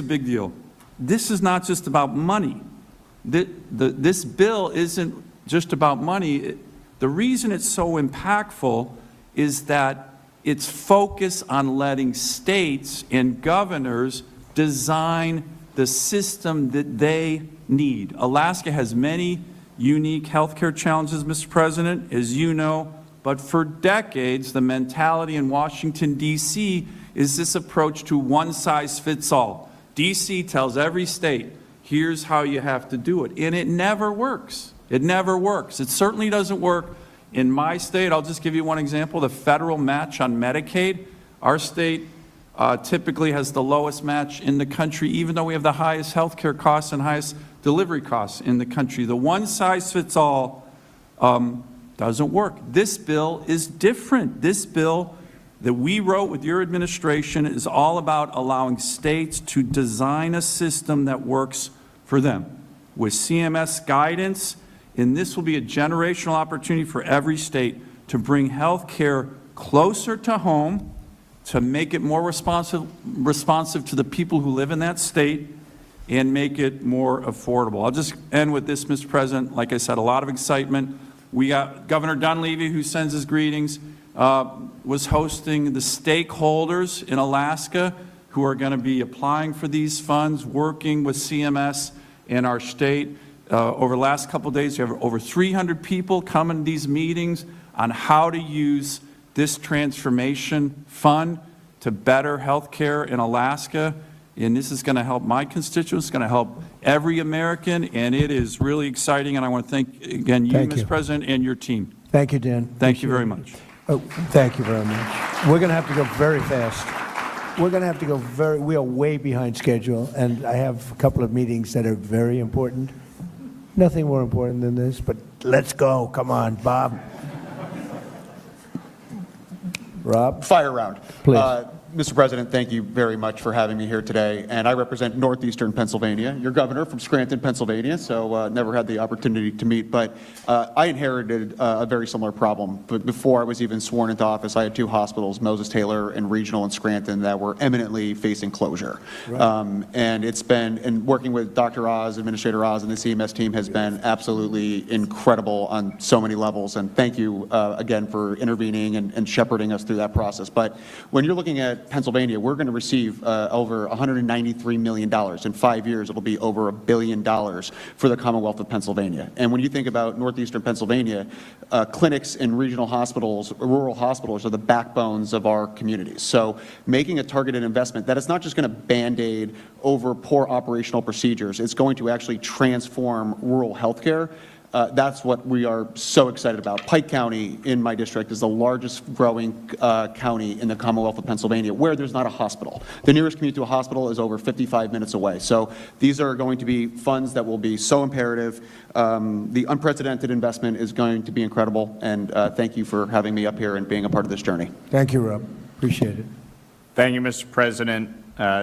the big deal. This is not just about money. This bill isn't just about money. The reason it's so impactful is that it's focused on letting states and governors design the system that they need. Alaska has many unique healthcare challenges, Mr. President, as you know, but for decades, the mentality in Washington, D.C. is this approach to one size fits all. D.C. tells every state, here's how you have to do it, and it never works. It never works. It certainly doesn't work in my state. I'll just give you one example, the federal match on Medicaid. Our state typically has the lowest match in the country, even though we have the highest health care costs and highest delivery costs in the country. The one size fits all doesn't work. This bill is different. This bill that we wrote with your administration is all about allowing states to design a system that works for them with CMS guidance, and this will be a generational opportunity for every state to bring health care closer to home, to make it more responsive to the people who live in that state, and make it more affordable. I'll just end with this, Mr. President. Like I said, a lot of excitement. We got Governor Dunleavy, who sends his greetings, was hosting the stakeholders in Alaska who are going to be applying for these funds, working with CMS in our state. Over the last couple of days, we have over 300 people coming to these meetings on how to use this transformation fund to better health care in Alaska. And this is going to help my constituents, it's going to help every American, and it is really exciting. And I want to thank, again, you, Mr. President, and your team. Thank you, Dan. Thank you very much. Oh, thank you very much. We're going to have to go very fast. We're going to have to go we are way behind schedule, and I have a couple of meetings that are very important. Nothing more important than this, but let's go. Come on, Bob. Rob? Fire round. Please. Mr. President, thank you very much for having me here today. And I represent northeastern Pennsylvania. You're governor from Scranton, Pennsylvania, so never had the opportunity to meet. But I inherited a very similar problem. But before I was even sworn into office, I had two hospitals, Moses Taylor and Regional in Scranton, that were eminently facing closure. Right. And it's been, and working with Dr. Oz, Administrator Oz, and the CMS team has been absolutely incredible on so many levels. And thank you again for intervening and shepherding us through that process. But when you're looking at Pennsylvania, we're going to receive over $193 million. In 5 years, it'll be over $1 billion for the Commonwealth of Pennsylvania. And when you think about northeastern Pennsylvania, clinics and regional hospitals, rural hospitals are the backbones of our communities. So making a targeted investment that is not just going to Band-Aid over poor operational procedures, it's going to actually transform rural healthcare. That's what we are so excited about. Pike County in my district is the largest growing county in the Commonwealth of Pennsylvania where there's not a hospital. The nearest commute to a hospital is over 55 minutes away. So these are going to be funds that will be so imperative. The unprecedented investment is going to be incredible, and thank you for having me up here and being a part of this journey. Thank you, Rob. Appreciate it. Thank you, Mr. President.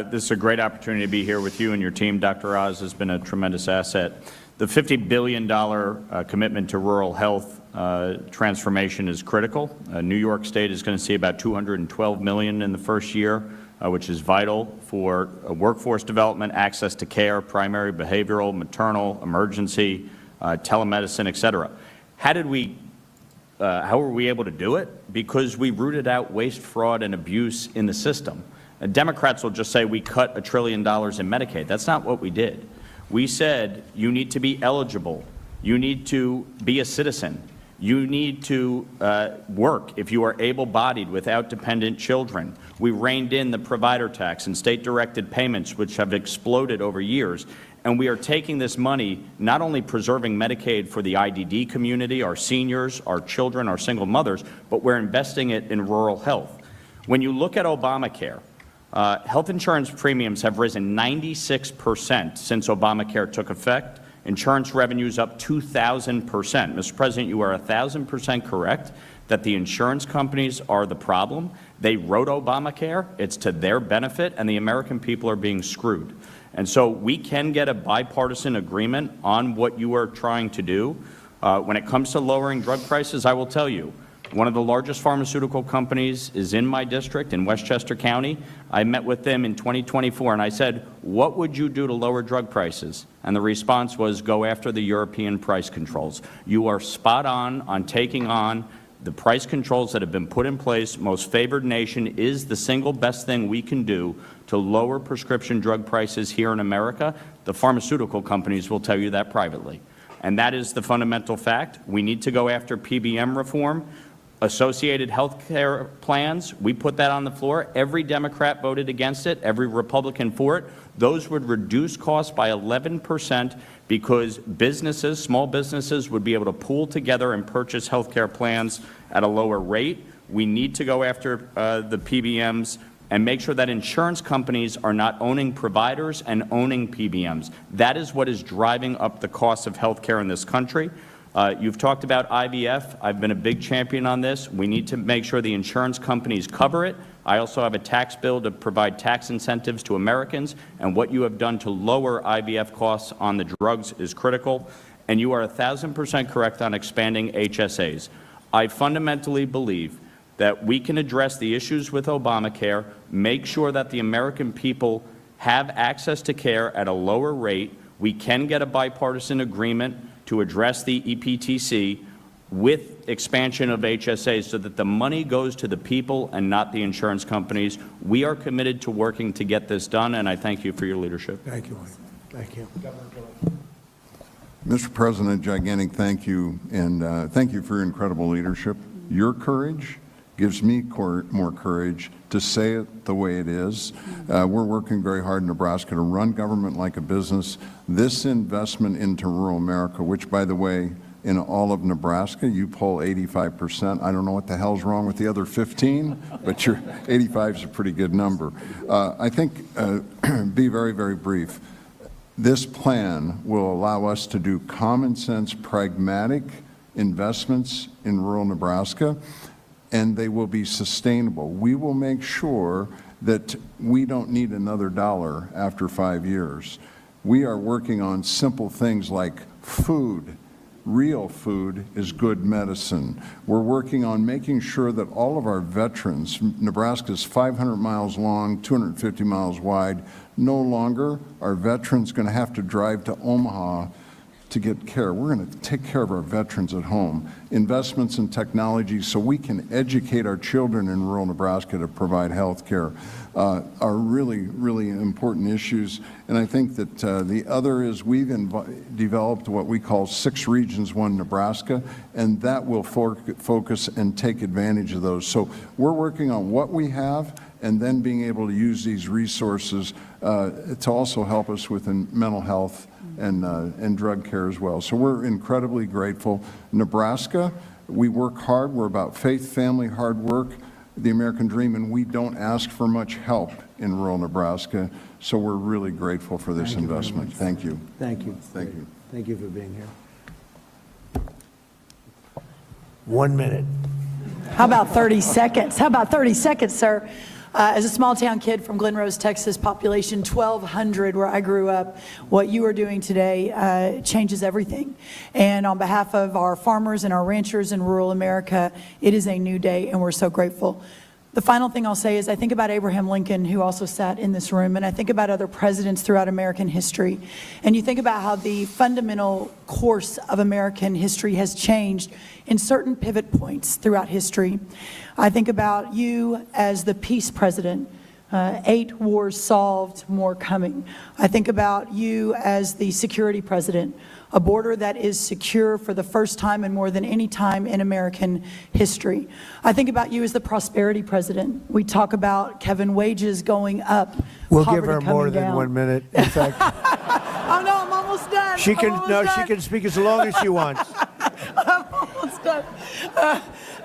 This is a great opportunity to be here with you and your team. Dr. Oz has been a tremendous asset. The $50 billion commitment to rural health transformation is critical. New York State is going to see about $212 million in the first year, which is vital for workforce development, access to care, primary, behavioral, maternal, emergency, telemedicine, et cetera. How were we able to do it? Because we rooted out waste, fraud, and abuse in the system. Democrats will just say we cut $1 trillion in Medicaid. That's not what we did. We said you need to be eligible, you need to be a citizen, you need to work if you are able-bodied without dependent children. We reined in the provider tax and state-directed payments, which have exploded over years. And we are taking this money, not only preserving Medicaid for the IDD community, our seniors, our children, our single mothers, but we're investing it in rural health. When you look at Obamacare, health insurance premiums have risen 96% since Obamacare took effect. Insurance revenues up 2,000%. Mr. President, you are 1,000% correct that the insurance companies are the problem. They wrote Obamacare. It's to their benefit, and the American people are being screwed. And so we can get a bipartisan agreement on what you are trying to do. When it comes to lowering drug prices, I will tell you, One of the largest pharmaceutical companies is in my district in Westchester County. I met with them in 2024 and I said, what would you do to lower drug prices? And the response was, go after the European price controls. You are spot on taking on the price controls that have been put in place. Most favored nation is the single best thing we can do to lower prescription drug prices here in America. The pharmaceutical companies will tell you that privately. And that is the fundamental fact. We need to go after PBM reform. Associated health care plans, we put that on the floor. Every Democrat voted against it, every Republican for it. Those would reduce costs by 11% because businesses, small businesses, would be able to pool together and purchase health care plans at a lower rate. We need to go after the PBMs and make sure that insurance companies are not owning providers and owning PBMs. That is what is driving up the cost of health care in this country. You've talked about IVF. I've been a big champion on this. We need to make sure the insurance companies cover it. I also have a tax bill to provide tax incentives to Americans, and what you have done to lower IVF costs on the drugs is critical. And you are 1,000% correct on expanding HSAs. I fundamentally believe that we can address the issues with Obamacare, make sure that the American people have access to care at a lower rate. We can get a bipartisan agreement to address the EPTC with expansion of HSAs so that the money goes to the people and not the insurance companies. We are committed to working to get this done, and I thank you for your leadership. Thank you. Thank you. Mr. President, gigantic thank you, and thank you for your incredible leadership. Your courage gives me more courage to say it the way it is. We're working very hard in Nebraska to run government like a business. This investment into rural America, which, by the way, in all of Nebraska, you poll 85%. I don't know what the hell's wrong with the other 15, but your 85 is a pretty good number. I think, be very, very brief. This plan will allow us to do common sense, pragmatic investments in rural Nebraska, and they will be sustainable. We will make sure that we don't need another dollar after 5 years. We are working on simple things like food. Real food is good medicine. We're working on making sure that all of our veterans, Nebraska is 500 miles long, 250 miles wide, no longer are veterans going to have to drive to Omaha to get care. We're going to take care of our veterans at home. Investments in technology so we can educate our children in rural Nebraska to provide health care are really, really important issues. And I think that the other is we've developed what we call 6 Regions, 1 Nebraska, and that will focus and take advantage of those. So we're working on what we have and then being able to use these resources to also help us with mental health and drug care as well. So we're incredibly grateful. Nebraska, we work hard. We're about faith, family, hard work, the American dream, and we don't ask for much help in rural Nebraska. So we're really grateful for this investment. Thank you. Thank you. Thank you. Thank you for being here. 1 minute. How about 30 seconds? How about 30 seconds, sir? As a small town kid from Glen Rose, Texas, population 1,200 where I grew up, what you are doing today changes everything. And on behalf of our farmers and our ranchers in rural America, it is a new day and we're so grateful. The final thing I'll say is I think about Abraham Lincoln, who also sat in this room, and I think about other presidents throughout American history. And you think about how the fundamental course of American history has changed in certain pivot points throughout history. I think about you as the peace president. 8 wars solved, more coming. I think about you as the security president, a border that is secure for the first time and more than any time in American history. I think about you as the prosperity president. We talk about Kevin wages going up. We'll give her poverty more coming than down. 1 minute. In fact, Oh no, I'm almost done. she I'm can almost no, done. she can speak as long as she wants. I'm almost done.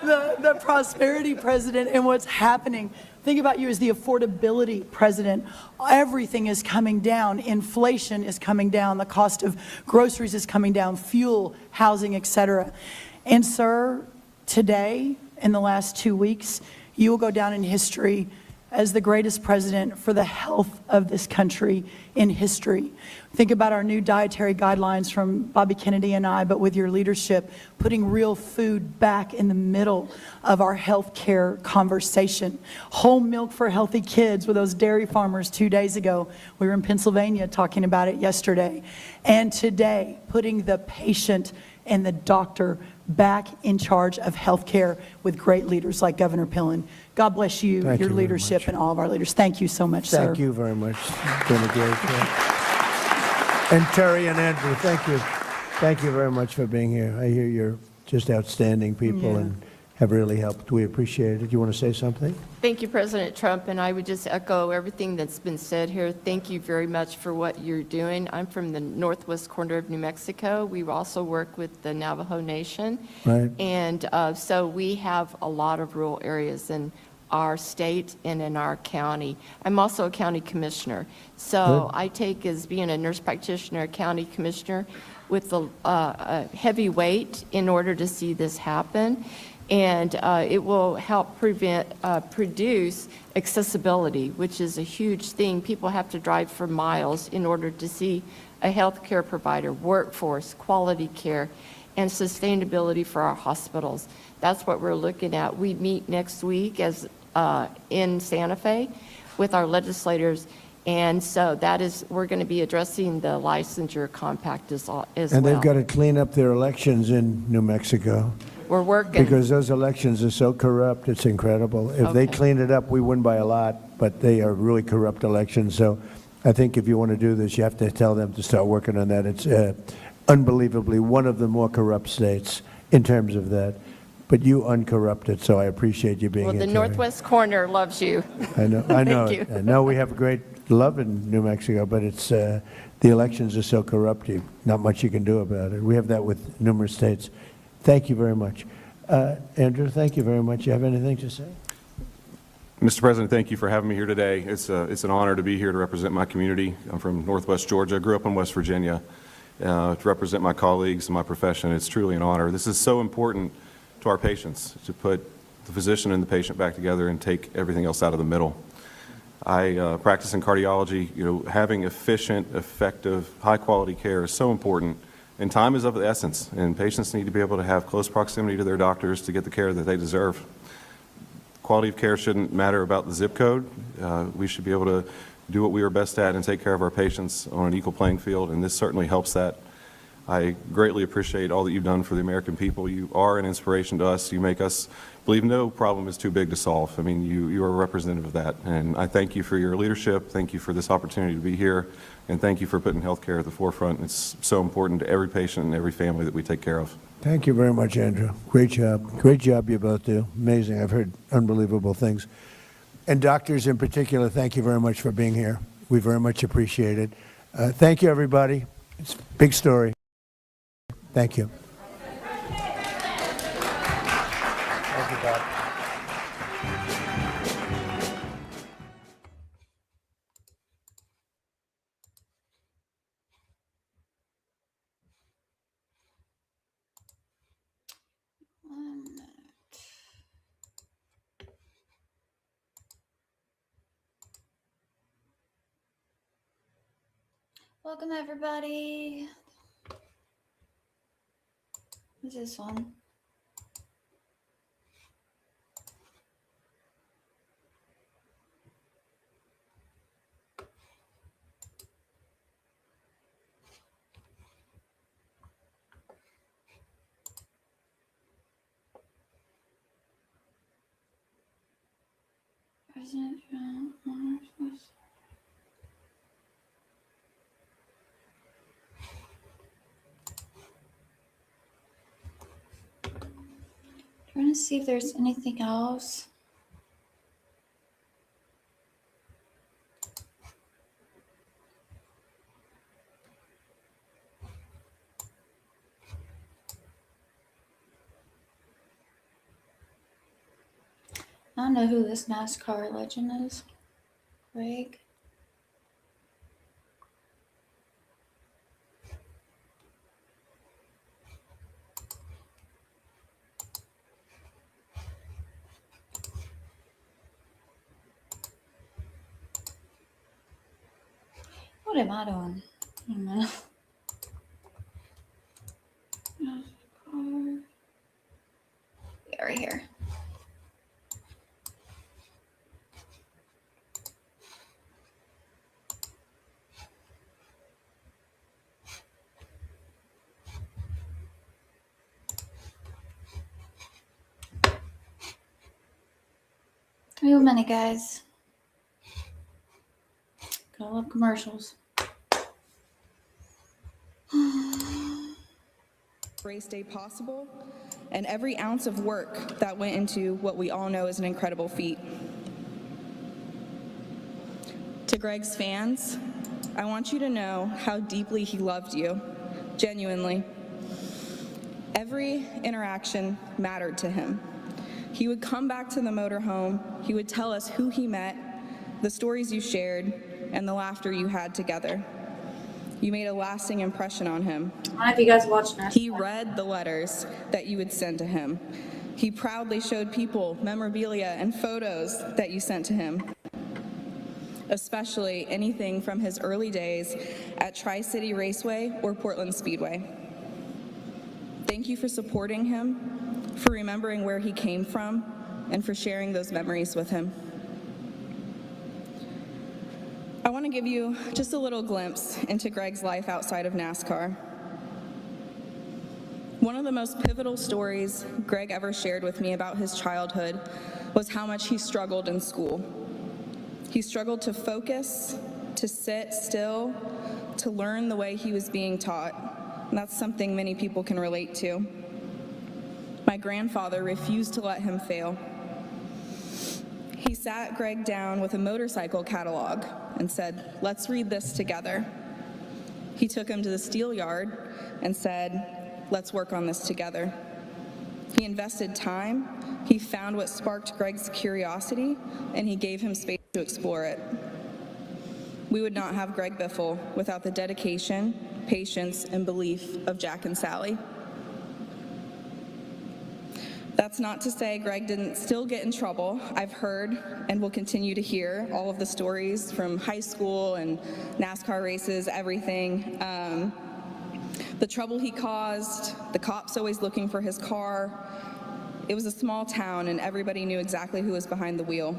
The prosperity president and what's happening. Think about you as the affordability president. Everything is coming down. Inflation is coming down. The cost of groceries is coming down. Fuel, housing, etc. And sir, today, in the last 2 weeks, you will go down in history as the greatest president for the health of this country in history. Think about our new dietary guidelines from Bobby Kennedy and I, but with your leadership, putting real food back in the middle of our health care conversation. Whole milk for healthy kids with those dairy farmers 2 days ago. We were in Pennsylvania talking about it yesterday. And today, putting the patient and the doctor back in charge of health care with great leaders like Governor Pillen. God bless you, Thank your you very leadership, much. and all of our leaders. Thank you so much, sir. Thank you very much. It's been a great day. And Terry and Andrew, thank you. Thank you very much for being here. I hear you're just outstanding people Yeah. and have really helped. We appreciate it. You want to say something? Thank you, President Trump, and I would just echo everything that's been said here. Thank you very much for what you're doing. I'm from the northwest corner of New Mexico. We also work with the Navajo Nation. Right. And so we have a lot of rural areas in our state and in our county. I'm also a county commissioner. So Good. I take as being a nurse practitioner, a county commissioner, with a heavy weight in order to see this happen. And it will help produce accessibility, which is a huge thing. People have to drive for miles in order to see a health care provider, workforce, quality care, and sustainability for our hospitals. That's what we're looking at. We meet next week in Santa Fe with our legislators. And so we're going to be addressing the licensure compact as well. And they've got to clean up their elections in New Mexico We're working. because those elections are so corrupt. It's incredible. If they Okay. clean it up, we win by a lot, but they are really corrupt elections. So I think if you want to do this, you have to tell them to start working on that. It's unbelievably one of the more corrupt states in terms of that. But you uncorrupted, so I appreciate you being Well, here. the Terry. Northwest Corner loves you. I know. I know. Thank you. I know we have great love in New Mexico, but it's the elections are so corrupt. Not much you can do about it. We have that with numerous states. Thank you very much, Andrew. Thank you very much. You have anything to say? Mr. President, thank you for having me here today. It's an honor to be here to represent my community. I'm from Northwest Georgia. I grew up in West Virginia. To represent my colleagues and my profession, it's truly an honor. This is so important to our patients, to put the physician and the patient back together and take everything else out of the middle. I practice in cardiology. Having efficient, effective, high-quality care is so important, and time is of the essence, and patients need to be able to have close proximity to their doctors to get the care that they deserve. Quality of care shouldn't matter about the zip code. We should be able to do what we are best at and take care of our patients on an equal playing field, and this certainly helps that. I greatly appreciate all that you've done for the American people. You are an inspiration to us. You make us believe no problem is too big to solve. I mean, you are a representative of that, and I thank you for your leadership. Thank you for this opportunity to be here, and thank you for putting healthcare at the forefront. It's so important to every patient and every family that we take care of. Thank you very much, Andrew. Great job. Great job you both do. Amazing. I've heard unbelievable things. And doctors in particular, thank you very much for being here. We very much appreciate it. Thank you, everybody. It's a big story. Thank you. Thank you, Doc. Welcome, everybody. What's this one? President Trump honors West. Trying to see if there's anything else. I don't know who this NASCAR legend is. Craig. What am I doing? Wait a minute. Yeah, right here. Wait a minute, guys. Gotta love commercials. Race day possible, and every ounce of work that went into what we all know is an incredible feat. To Greg's fans, I want you to know how deeply he loved you, genuinely. Every interaction mattered to him. He would come back to the motorhome, he would tell us who he met, the stories you shared, and the laughter you had together. You made a lasting impression on him. I don't know if you guys watched NASCAR. He read the letters that you would send to him. He proudly showed people memorabilia and photos that you sent to him, especially anything from his early days at Tri-City Raceway or Portland Speedway. Thank you for supporting him, for remembering where he came from, and for sharing those memories with him. I want to give you just a little glimpse into Greg's life outside of NASCAR. One of the most pivotal stories Greg ever shared with me about his childhood was how much he struggled in school. He struggled to focus, to sit still, to learn the way he was being taught. And that's something many people can relate to. My grandfather refused to let him fail. He sat Greg down with a motorcycle catalog and said, "Let's read this together." He took him to the steel yard and said, "Let's work on this together." He invested time, he found what sparked Greg's curiosity, and he gave him space to explore it. We would not have Greg Biffle without the dedication, patience, and belief of Jack and Sally. That's not to say Greg didn't still get in trouble. I've heard and will continue to hear all of the stories from high school and NASCAR races, everything. The trouble he caused, the cops always looking for his car. It was a small town and everybody knew exactly who was behind the wheel.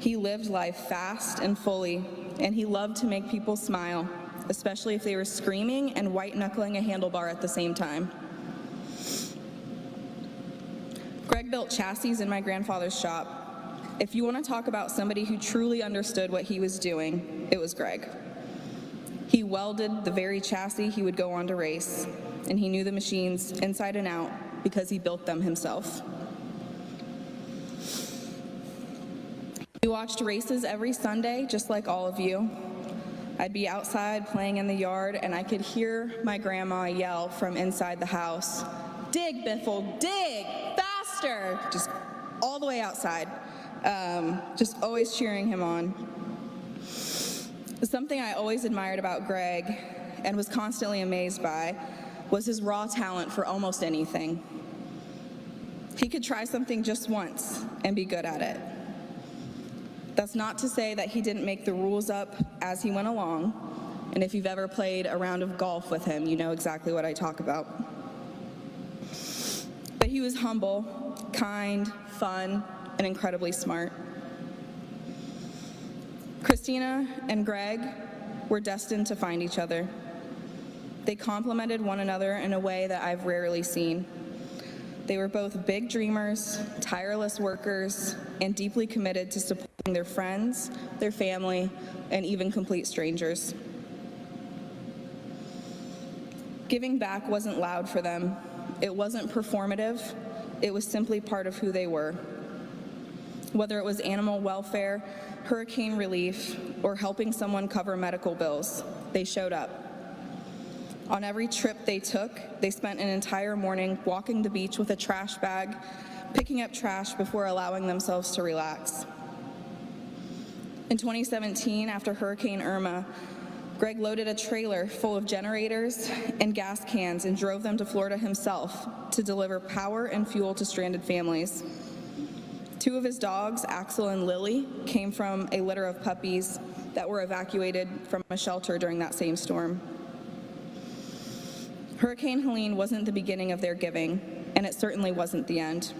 He lived life fast and fully, and he loved to make people smile, especially if they were screaming and white-knuckling a handlebar at the same time. Greg built chassis in my grandfather's shop. If you want to talk about somebody who truly understood what he was doing, it was Greg. He welded the very chassis he would go on to race, and he knew the machines inside and out because he built them himself. We watched races every Sunday, just like all of you. I'd be outside playing in the yard, and I could hear my grandma yell from inside the house, "Dig, Biffle, dig, faster!" Just all the way outside, just always cheering him on. Something I always admired about Greg and was constantly amazed by was his raw talent for almost anything. He could try something just once and be good at it. That's not to say that he didn't make the rules up as he went along, and if you've ever played a round of golf with him, you know exactly what I talk about. But he was humble, kind, fun, and incredibly smart. Christina and Greg were destined to find each other. They complemented one another in a way that I've rarely seen. They were both big dreamers, tireless workers, and deeply committed to supporting their friends, their family, and even complete strangers. Giving back wasn't loud for them. It wasn't performative. It was simply part of who they were. Whether it was animal welfare, hurricane relief, or helping someone cover medical bills, they showed up. On every trip they took, they spent an entire morning walking the beach with a trash bag, picking up trash before allowing themselves to relax. In 2017, after Hurricane Irma, Greg loaded a trailer full of generators and gas cans and drove them to Florida himself to deliver power and fuel to stranded families. 2 of his dogs, Axel and Lily, came from a litter of puppies that were evacuated from a shelter during that same storm. Hurricane Helene wasn't the beginning of their giving, and it certainly wasn't the end.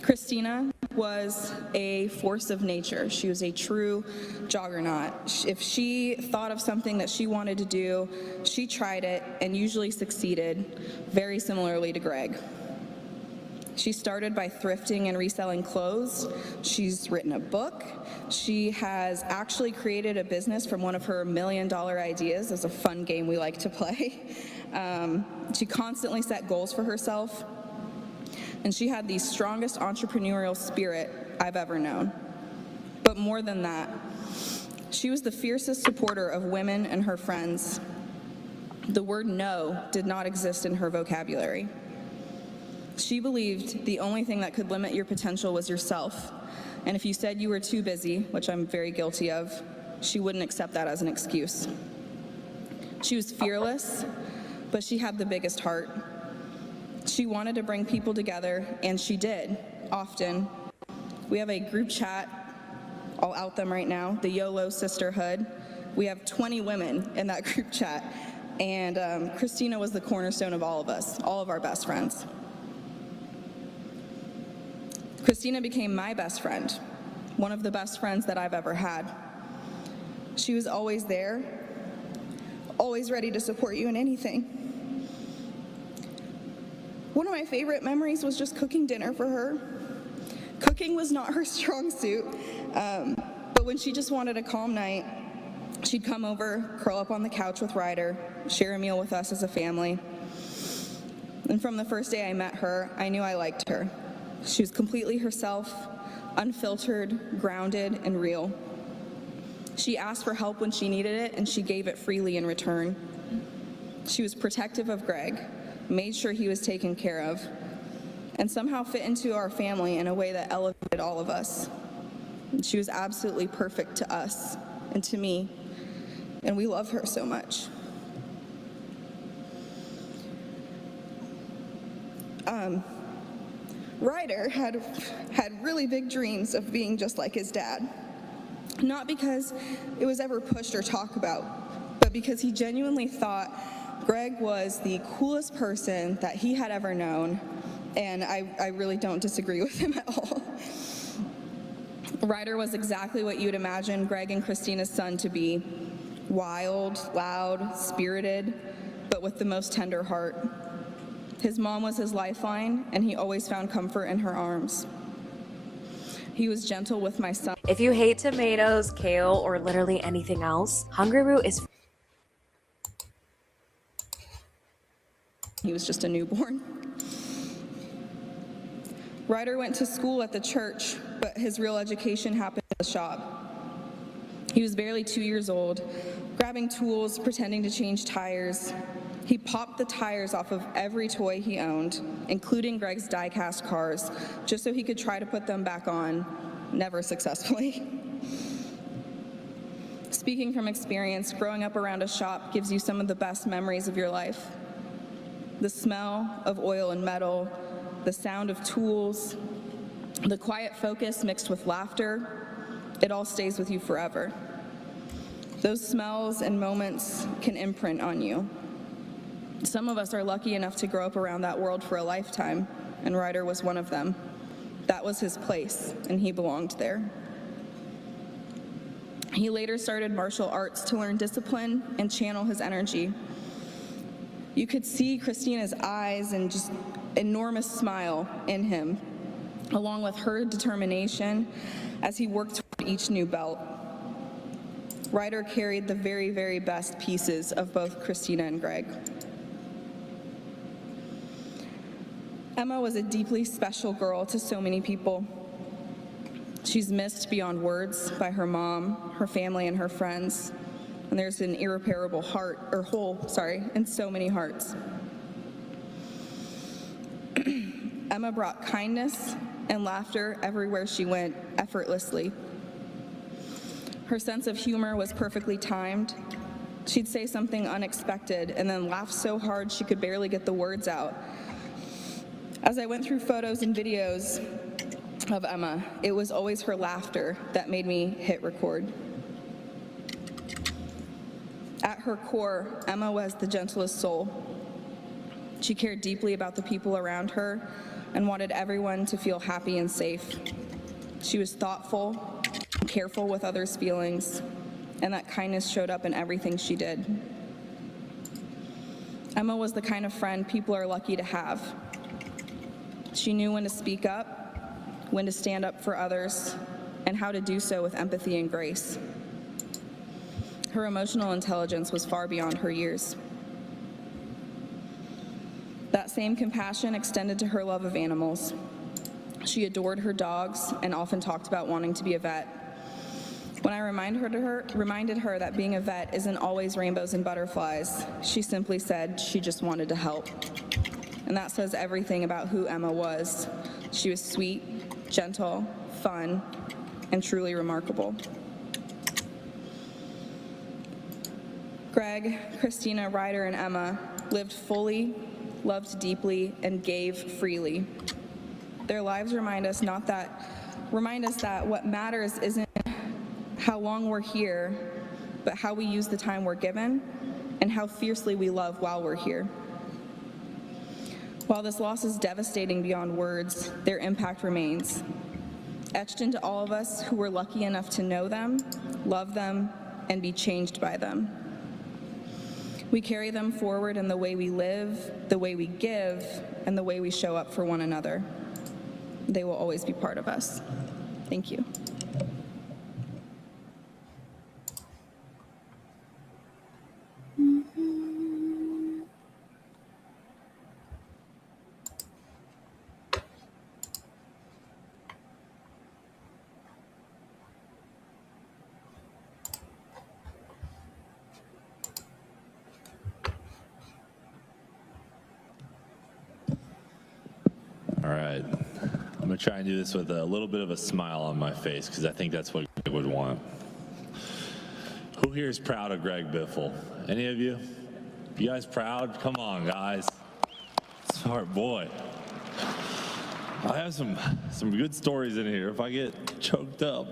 Christina was a force of nature. She was a true juggernaut. If she thought of something that she wanted to do, she tried it and usually succeeded, very similarly to Greg. She started by thrifting and reselling clothes. She's written a book. She has actually created a business from one of her $1 million ideas. It's a fun game we like to play. She constantly set goals for herself, and she had the strongest entrepreneurial spirit I've ever known. But more than that, she was the fiercest supporter of women and her friends. The word no did not exist in her vocabulary. She believed the only thing that could limit your potential was yourself. And if you said you were too busy, which I'm very guilty of, she wouldn't accept that as an excuse. She was fearless, but she had the biggest heart. She wanted to bring people together, and she did, often. We have a group chat, I'll out them right now, the YOLO Sisterhood. We have 20 women in that group chat, and Christina was the cornerstone of all of us, all of our best friends. Christina became my best friend, one of the best friends that I've ever had. She was always there, always ready to support you in anything. One of my favorite memories was just cooking dinner for her. Cooking was not her strong suit, but when she just wanted a calm night, she'd come over, curl up on the couch with Ryder, share a meal with us as a family. And from the first day I met her, I knew I liked her. She was completely herself, unfiltered, grounded, and real. She asked for help when she needed it, and she gave it freely in return. She was protective of Greg, made sure he was taken care of, and somehow fit into our family in a way that elevated all of us. And she was absolutely perfect to us and to me, and we love her so much. Ryder had really big dreams of being just like his dad. Not because it was ever pushed or talked about, but because he genuinely thought Greg was the coolest person that he had ever known, and I really don't disagree with him at all. Ryder was exactly what you'd imagine Greg and Christina's son to be: wild, loud, spirited, but with the most tender heart. His mom was his lifeline, and he always found comfort in her arms. He was gentle with my son. If you hate tomatoes, kale, or literally anything else, Hungry Root is... He was just a newborn. Ryder went to school at the church, but his real education happened in the shop. He was barely 2 years old, grabbing tools, pretending to change tires. He popped the tires off of every toy he owned, including Greg's die-cast cars, just so he could try to put them back on, never successfully. Speaking from experience, growing up around a shop gives you some of the best memories of your life. The smell of oil and metal, the sound of tools, the quiet focus mixed with laughter, it all stays with you forever. Those smells and moments can imprint on you. Some of us are lucky enough to grow up around that world for a lifetime, and Ryder was one of them. That was his place, and he belonged there. He later started martial arts to learn discipline and channel his energy. You could see Christina's eyes and just enormous smile in him, along with her determination as he worked toward each new belt. Ryder carried the very, very best pieces of both Christina and Greg. Emma was a deeply special girl to so many people. She's missed beyond words by her mom, her family, and her friends. And there's an irreparable hole in so many hearts. Emma brought kindness and laughter everywhere she went, effortlessly. Her sense of humor was perfectly timed. She'd say something unexpected and then laugh so hard she could barely get the words out. As I went through photos and videos, of Emma. It was always her laughter that made me hit record. At her core, Emma was the gentlest soul. She cared deeply about the people around her and wanted everyone to feel happy and safe. She was thoughtful, careful with others' feelings, and that kindness showed up in everything she did. Emma was the kind of friend people are lucky to have. She knew when to speak up, when to stand up for others, and how to do so with empathy and grace. Her emotional intelligence was far beyond her years. That same compassion extended to her love of animals. She adored her dogs and often talked about wanting to be a vet. When I reminded her that being a vet isn't always rainbows and butterflies, she simply said she just wanted to help. And that says everything about who Emma was. She was sweet, gentle, fun, and truly remarkable. Greg, Christina, Ryder, and Emma lived fully, loved deeply, and gave freely. Their lives remind us that what matters isn't how long we're here, but how we use the time we're given and how fiercely we love while we're here. While this loss is devastating beyond words, their impact remains, etched into all of us who were lucky enough to know them, love them, and be changed by them. We carry them forward in the way we live, the way we give, and the way we show up for one another. They will always be part of us. Thank you. All right, I'm gonna try and do this with a little bit of a smile on my face because I think that's what Greg would want. Who here is proud of Greg Biffle? Any of you? You guys proud? Come on, guys. Smart boy. I have some good stories in here. If I get choked up,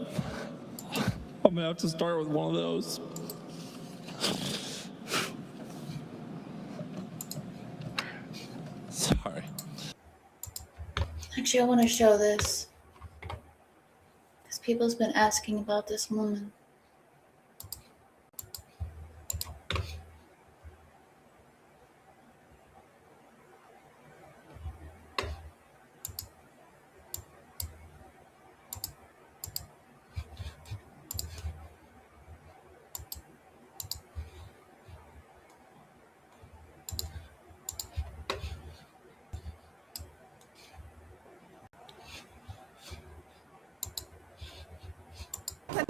I'm gonna have to start with one of those. Sorry. Actually, I want to show this because people's been asking about this woman.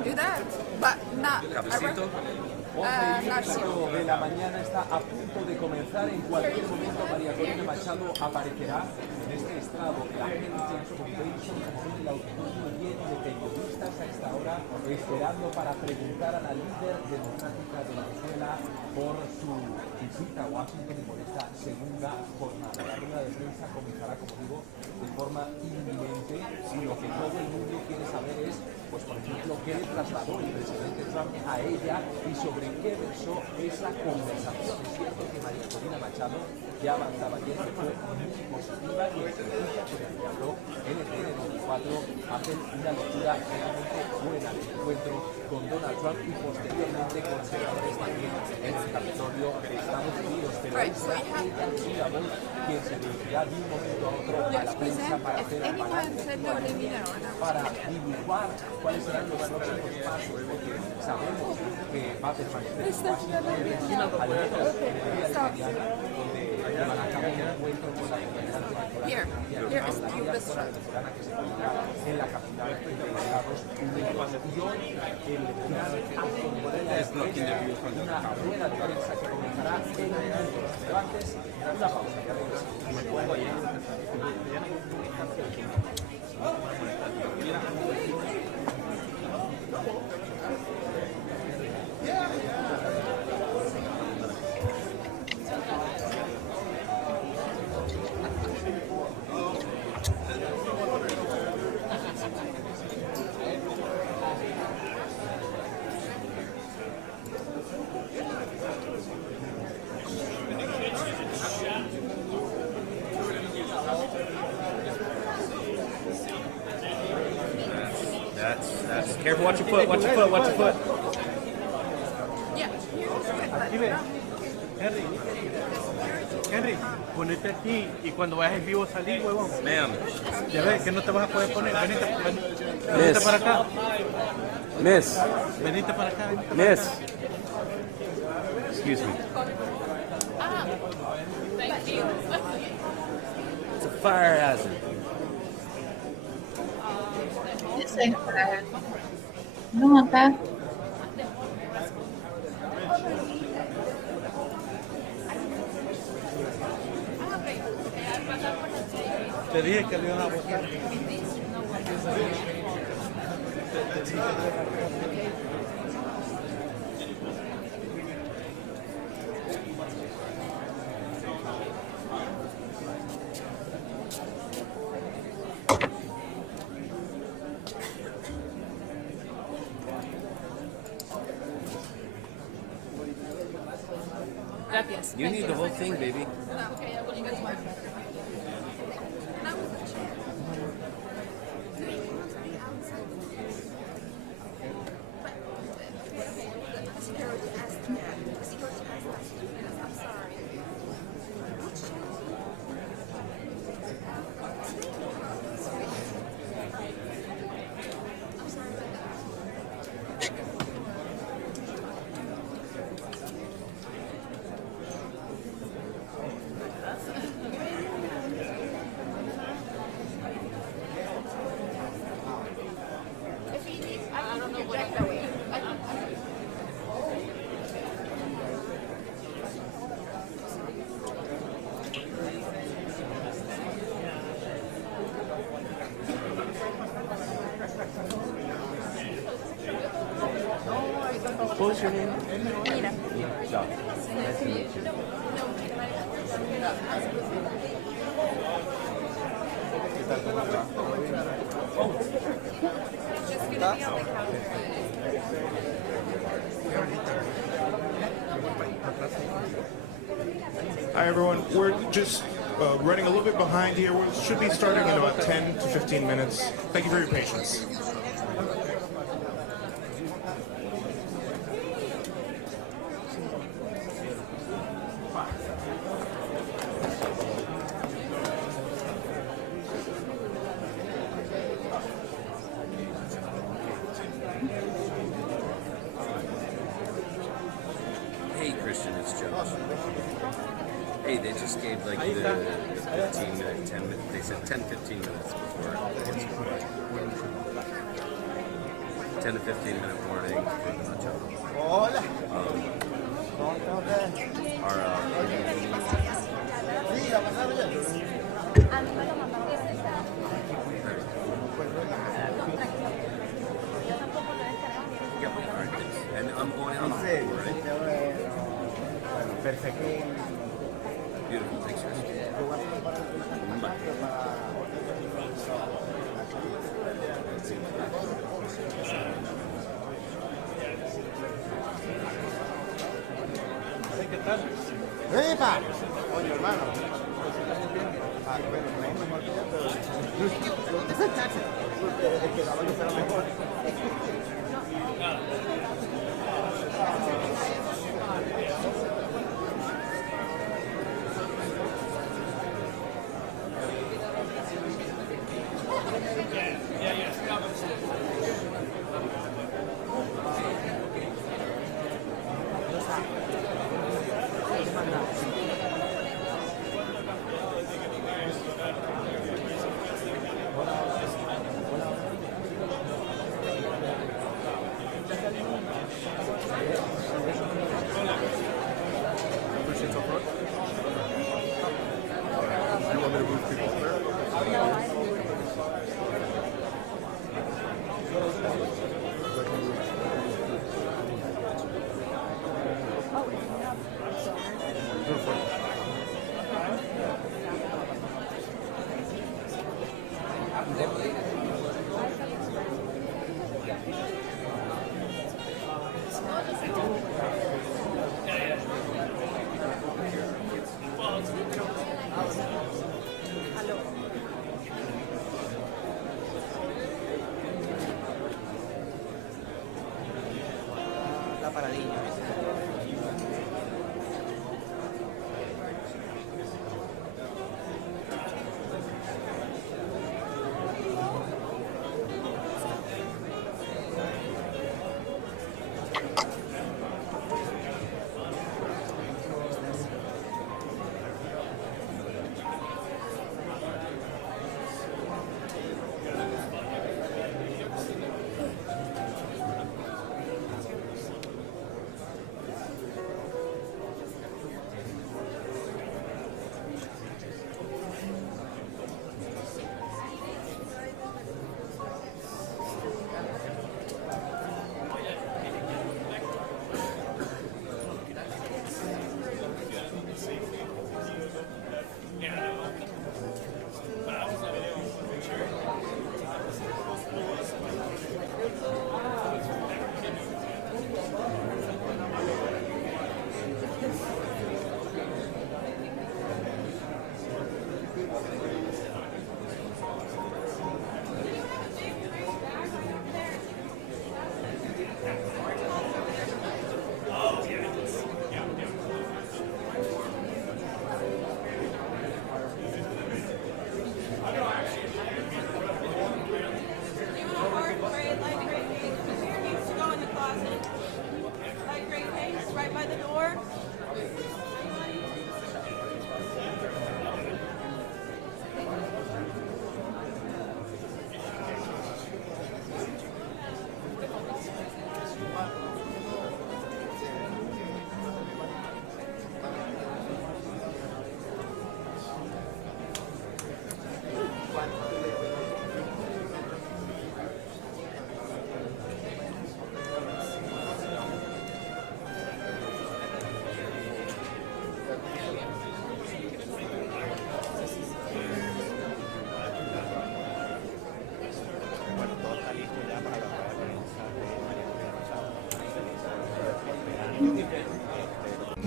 Do that, but not de la mañana está a punto de comenzar. En cualquier momento María Corina Machado aparecerá en este estrado de la Heritage Convention, como el auditorio lleno de periodistas a esta hora, esperando para preguntar a la líder democrática de Venezuela por su visita a Washington y por esta segunda jornada. La rueda de prensa comenzará, como digo, de forma inminente, y lo que todo el mundo quiere saber es, pues por ejemplo, qué le trasladó el presidente Trump a ella y sobre qué versó esa conversación. Es cierto que María Corina Machado ya avanzaba ayer que fue muy positiva y extensiva, por el que habló NTN24, hacen una lectura realmente buena del encuentro con Donald Trump y posteriormente con senadores también en el Capitolio de Estados Unidos. Pero es ella voz quien se dirigirá de un momento a otro a la prensa para hacer para dibujar cuáles serán los próximos pasos, porque sabemos que va a permanecer en Washington al menos en el día de mañana, donde llevará a cabo un encuentro con la gobernante venezolana que se encuentra en la capital de Estados Unidos. Y hoy el gran acto de Morena es una rueda de prensa que comenzará en minutos. Pero antes, una pausa. Careful, watch your foot, watch your foot, watch your foot. Henry, ponete aquí y cuando vayas en vivo salir, huevón. Ma'am. Ya ves que no te vas a poder poner. Venite Miss. para acá. Miss. Venite para acá. Miss. Excuse me. Thank you. It's a fire hazard. It's like that. You don't want that? Te dije que le iban a votar. Gracias. You need the whole thing, baby. Okay, I will you guys want. I don't know what I'm doing. What was your name? Mira. John. Nice to meet you. Hi, everyone. We're just running a little bit behind here. We should be starting in about 10 to 15 minutes. Thank you for your patience. Hey, Christian, it's Josh. Hey, they just gave like the 15 minute, 10 minutes. They said 10, 15 minutes before it gets started. 10 to 15 minute warning for the Machado. Yep, all right, thanks. And I'm going out on the floor, right? Perfecto. Beautiful, thanks, Chris. Bye. ¿Qué tal? ¡Epa! Oye, hermano. Es el taxi. El que daba que fuera mejor. para niños.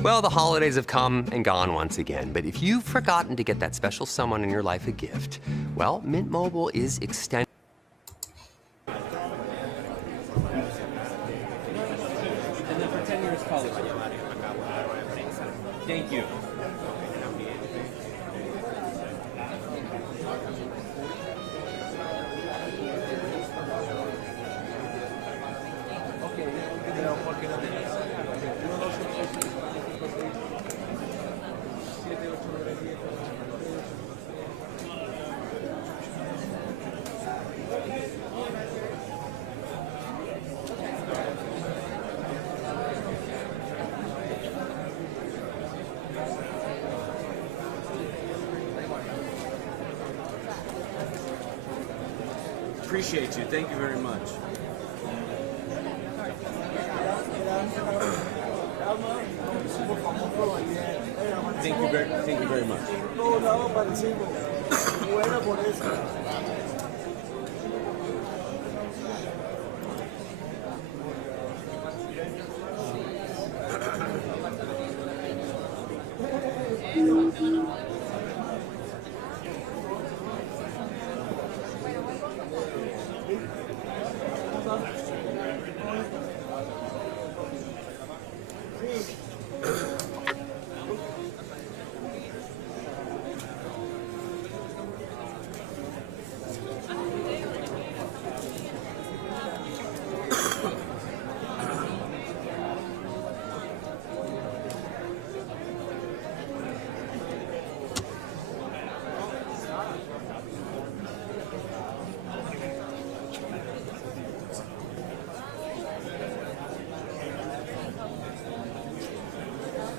Well, the holidays have come and gone once again, but if you've forgotten to get that special someone in your life a gift, well, Mint Mobile is extending. And then for 10 years college. Thank you. Appreciate you. Thank you very much. Thank you very much.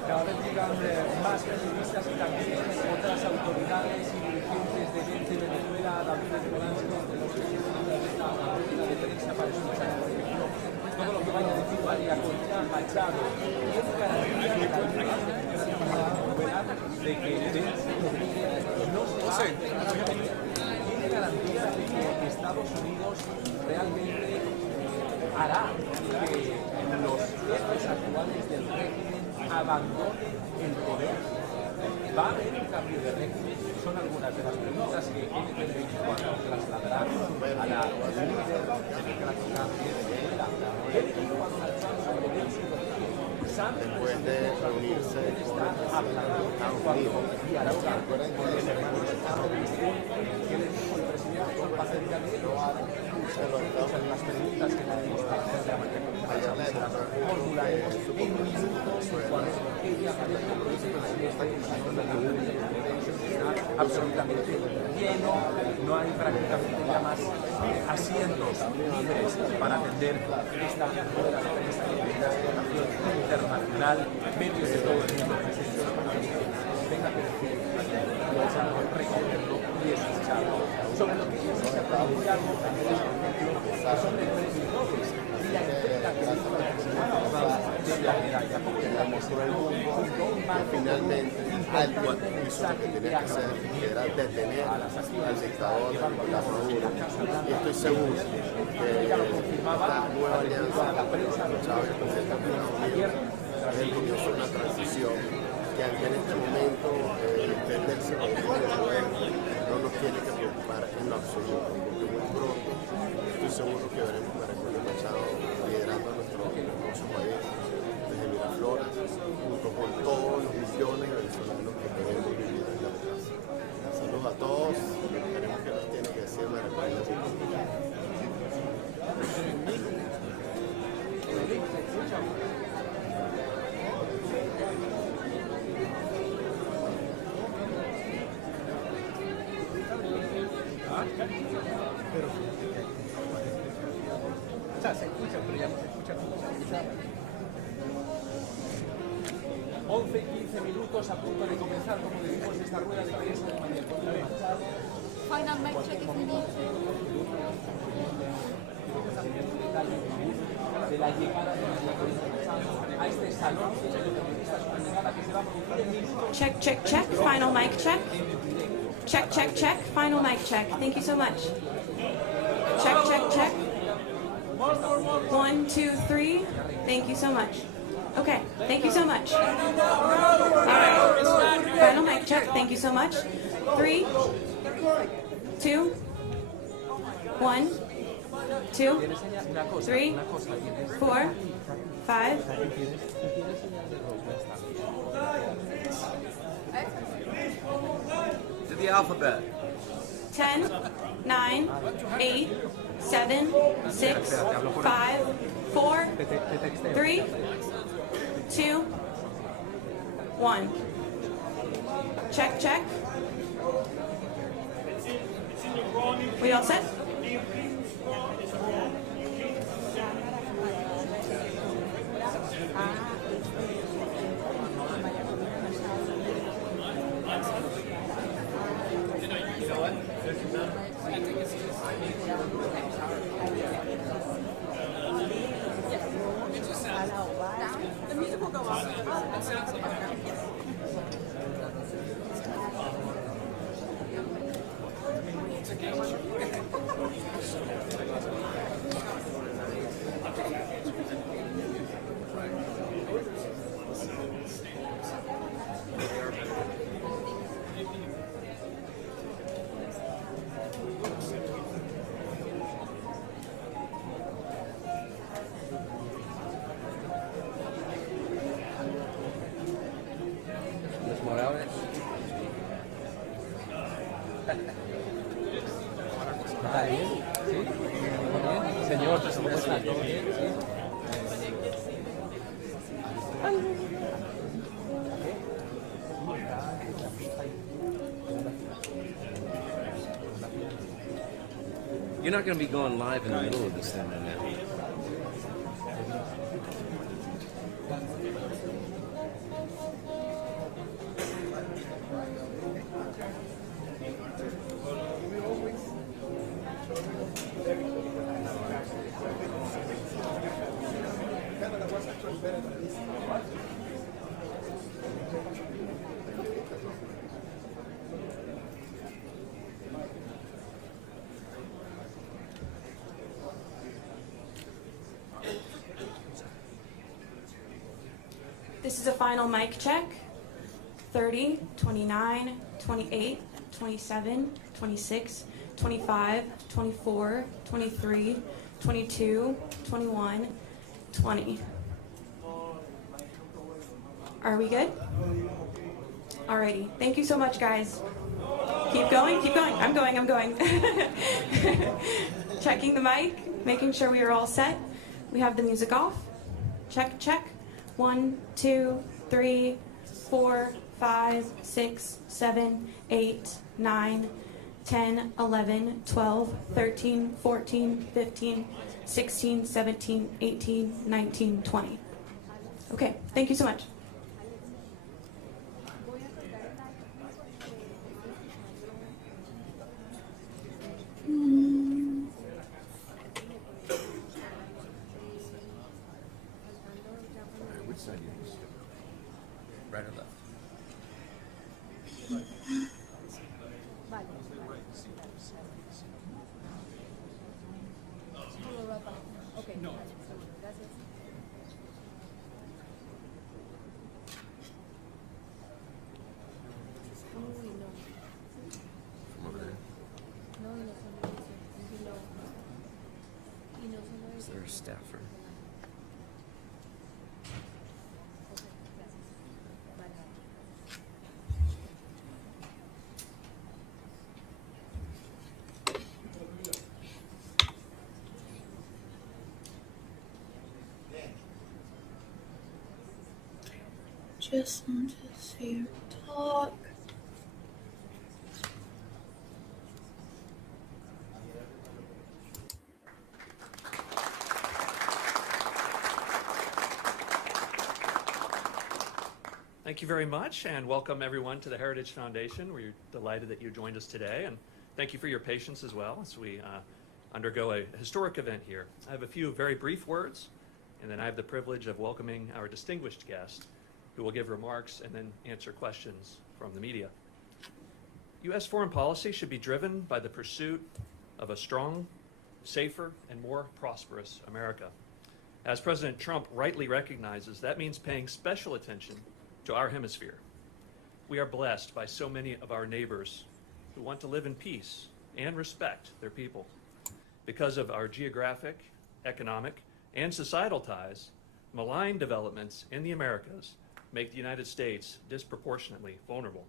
Cada vez llegan más periodistas y también otras autoridades y dirigentes de Venezuela, David entre los que esta rueda de prensa para escuchar, por ejemplo, todo lo que vaya a decir María, Corina, Machado. ¿Tiene garantía de la unidad de que no se tiene garantía de que Estados Unidos realmente hará que los jefes actuales del régimen abandonen el poder? ¿Va a haber un cambio de régimen? Son algunas de las preguntas que NTN24 trasladará a la líder democrática de Venezuela. después de reunirse con el presidente de los Estados Unidos. Recuerden que el presidente de los Estados Unidos las preguntas que le hemos formularemos su compromiso absolutamente lleno, no hay prácticamente ya más asientos libres para atender esta rueda de prensa internacional, medios de todo el mundo presentes venga a decir recogerlo y escucharlo sobre lo que es esta provincia, algo por ejemplo, que son de premios Nobel y la entrega que se hizo de la medalla sobre el mundo, finalmente algo hizo lo que tenía que hacer, que era detener al dictador Nicolás Maduro. Y estoy seguro que esta nueva alianza con Machado y el presidente de Estados Unidos es el comienzo de una transición que aunque en este momento entenderse con el gobierno no nos tiene que preocupar en lo absoluto, porque muy pronto estoy seguro que veremos a Nicolás Machado liderando nuestro hermoso país desde Miraflores, junto con todos los millones de venezolanos que queremos vivir en la democracia. Saludos a todos, esperemos que nos tiene que decir la República. Pero o sea, se escucha, pero ya no se escucha como se escuchaba. 11 y 15 minutos a punto de comenzar, como decimos, esta rueda de prensa de María. Final mic check if you need. De la llegada de María a este salón de periodistas, una llegada que se va a producir en minutos. Check, check, check. Final mic check. Check, check, check. Final mic check. Thank you so much. Check, check, check. 1, 2, 3. Thank you so much. Okay, thank you so much. All right. Final mic check. Thank you so much. 3, 2, 1, 2, 3, 4, 5. To the alphabet. 10, 9, 8, 7, 6, 5, 4, 3, 2, 1. Check, check. We all set? The music will go off. It sounds like ¿Está bien? ¿Sí? ¿Bien? Señor, ¿cómo está? ¿Todo bien? ¿Sí? you're not going to be going live in the middle of this thing right now. This is a final mic check. 30, 29, 28, 27, 26, 25, 24, 23, 22, 21, 20. Are we good? Alrighty. Thank you so much, guys. Keep going, keep going. I'm going. Checking the mic, making sure we are all set. We have the music off. Check, check. 1, 2, 3, 4, 5, 6, 7, 8, 9, 10, 11, 12, 13, 14, 15, 16, 17, 18, 19, 20. Okay, thank you so much. Which side do you use? Right or left? Okay. No. From over there. Is there a staffer? Just want to see her talk. Thank you very much, and welcome everyone to the Heritage Foundation. We're delighted that you joined us today, and thank you for your patience as well as we undergo a historic event here. I have a few very brief words, and then I have the privilege of welcoming our distinguished guest, who will give remarks and then answer questions from the media. U.S. foreign policy should be driven by the pursuit of a strong, safer, and more prosperous America. As President Trump rightly recognizes, that means paying special attention to our hemisphere. We are blessed by so many of our neighbors who want to live in peace and respect their people. Because of our geographic, economic, and societal ties, malign developments in the Americas make the United States disproportionately vulnerable.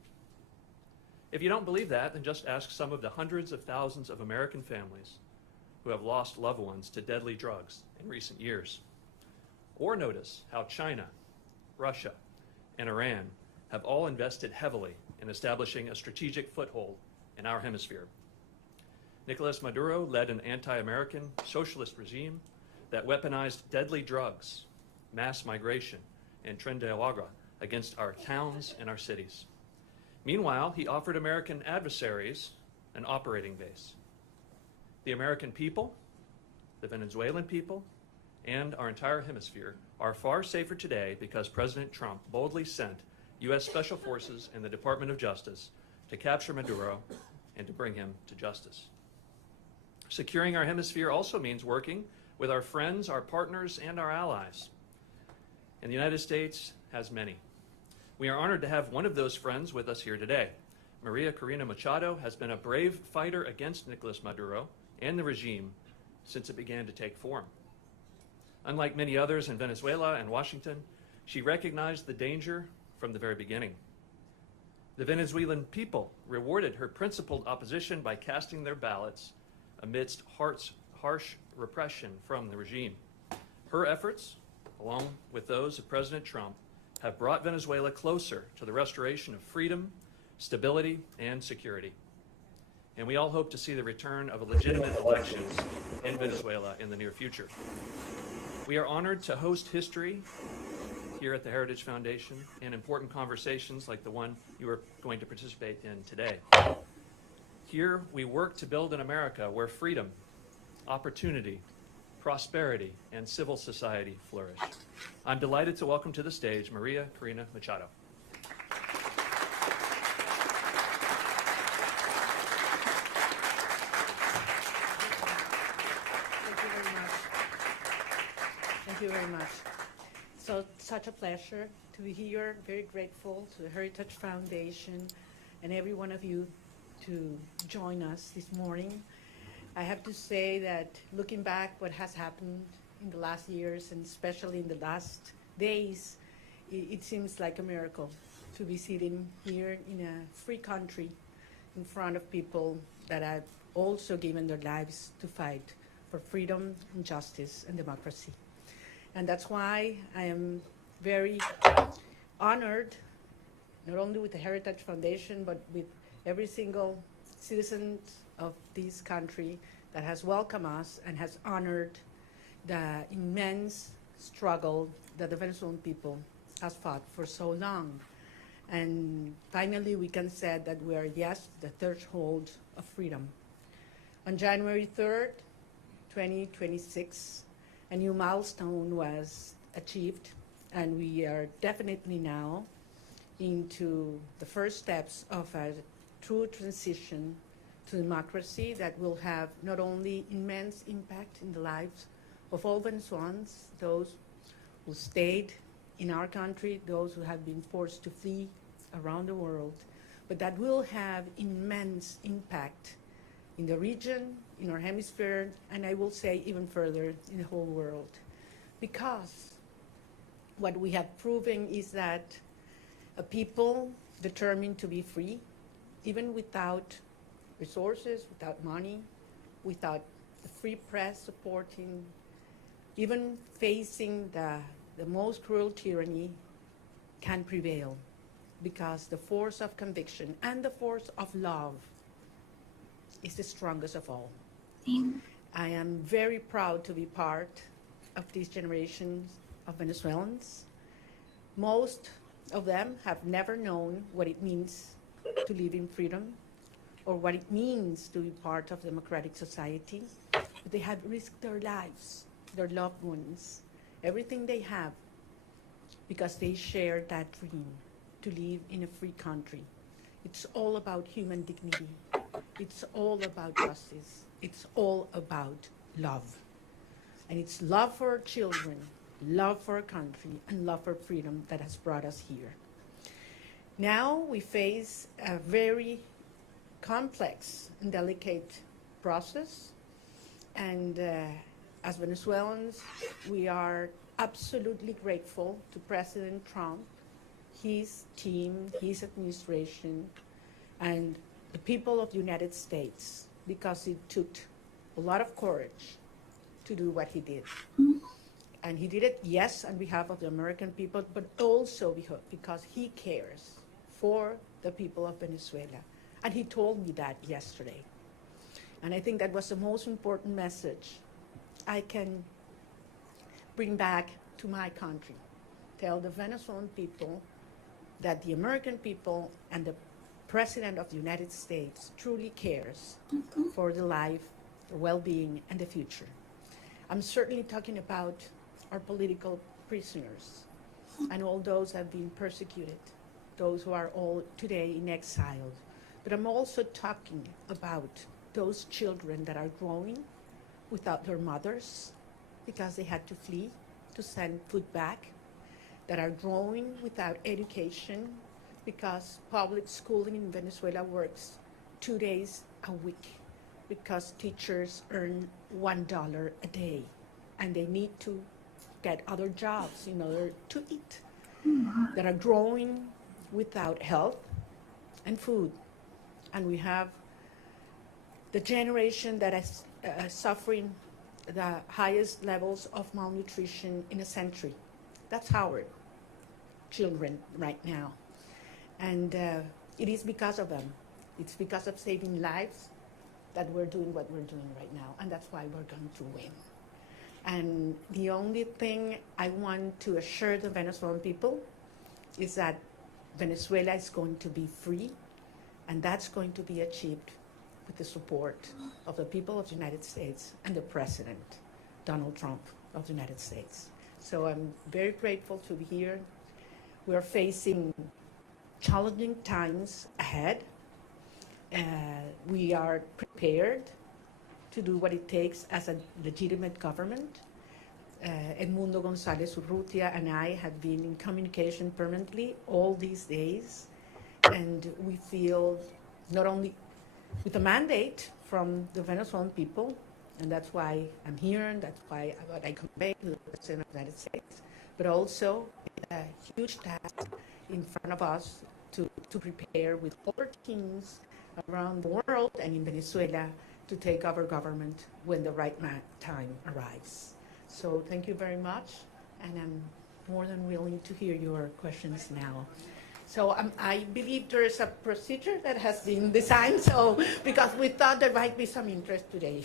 If you don't believe that, then just ask some of the hundreds of thousands of American families who have lost loved ones to deadly drugs in recent years. Or notice how China, Russia, and Iran have all invested heavily in establishing a strategic foothold in our hemisphere. Nicolas Maduro led an anti-American socialist regime that weaponized deadly drugs, mass migration, and tren de agua against our towns and our cities. Meanwhile, he offered American adversaries an operating base. The American people, the Venezuelan people, and our entire hemisphere are far safer today because President Trump boldly sent U.S. Special Forces and the Department of Justice to capture Maduro and to bring him to justice. Securing our hemisphere also means working with our friends, our partners, and our allies. And the United States has many. We are honored to have one of those friends with us here today. María Corina Machado has been a brave fighter against Nicolas Maduro and the regime since it began to take form. Unlike many others in Venezuela and Washington, she recognized the danger from the very beginning. The Venezuelan people rewarded her principled opposition by casting their ballots amidst harsh repression from the regime. Her efforts, along with those of President Trump, have brought Venezuela closer to the restoration of freedom, stability, and security. And we all hope to see the return of legitimate elections in Venezuela in the near future. We are honored to host history here at the Heritage Foundation and important conversations like the one you are going to participate in today. Here, we work to build an America where freedom, opportunity, prosperity, and civil society flourish. I'm delighted to welcome to the stage María Corina Machado. Thank you very much. So, such a pleasure to be here. Very grateful to the Heritage Foundation and every one of you to join us this morning. I have to say that looking back what has happened in the last years and especially in the last days, it seems like a miracle to be sitting here in a free country in front of people that have also given their lives to fight for freedom and justice and democracy. And that's why I am very honored, not only with the Heritage Foundation, but with every single citizen of this country that has welcomed us and has honored the immense struggle that the Venezuelan people has fought for so long. And finally, we can say that we are, yes, the threshold of freedom. On January 3rd, 2026, a new milestone was achieved, and we are definitely now into the first steps of a true transition to democracy that will have not only immense impact in the lives of all Venezuelans, those who stayed in our country, those who have been forced to flee around the world, but that will have immense impact in the region, in our hemisphere, and I will say even further in the whole world. Because what we have proven is that a people determined to be free, even without resources, without money, without the free press supporting, even facing the most cruel tyranny, can prevail, because the force of conviction and the force of love is the strongest of all. I am very proud to be part of this generation of Venezuelans. Most of them have never known what it means to live in freedom or what it means to be part of a democratic society. But they have risked their lives, their loved ones, everything they have, because they share that dream to live in a free country. It's all about human dignity. It's all about justice. It's all about love. And it's love for our children, love for our country, and love for freedom that has brought us here. Now we face a very complex and delicate process. And as Venezuelans, we are absolutely grateful to President Trump, his team, his administration, and the people of the United States, because it took a lot of courage to do what he did. And he did it, yes, on behalf of the American people, but also because he cares for the people of Venezuela. And he told me that yesterday. And I think that was the most important message I can bring back to my country. Tell the Venezuelan people that the American people and the President of the United States truly cares for the life, the well-being, and the future. I'm certainly talking about our political prisoners and all those who have been persecuted, those who are all today in exile. But I'm also talking about those children that are growing without their mothers because they had to flee to send food back, that are growing without education because public schooling in Venezuela works 2 days a week because teachers earn $1 a day and they need to get other jobs in order to eat, that are growing without health and food. And we have the generation that is suffering the highest levels of malnutrition in a century. That's our children right now. And it is because of them. It's because of saving lives that we're doing what we're doing right now. And that's why we're going to win. And the only thing I want to assure the Venezuelan people is that Venezuela is going to be free, and that's going to be achieved with the support of the people of the United States and the President, Donald Trump of the United States. So I'm very grateful to be here. We're facing challenging times ahead. We are prepared to do what it takes as a legitimate government. Edmundo González Urrutia and I have been in communication permanently all these days, and we feel not only with a mandate from the Venezuelan people, and that's why I'm here, and that's why I convey to the President of the United States, but also a huge task in front of us to prepare with other teams around the world and in Venezuela to take over government when the right time arrives. So thank you very much, and I'm more than willing to hear your questions now. So I believe there is a procedure that has been designed, so because we thought there might be some interest today.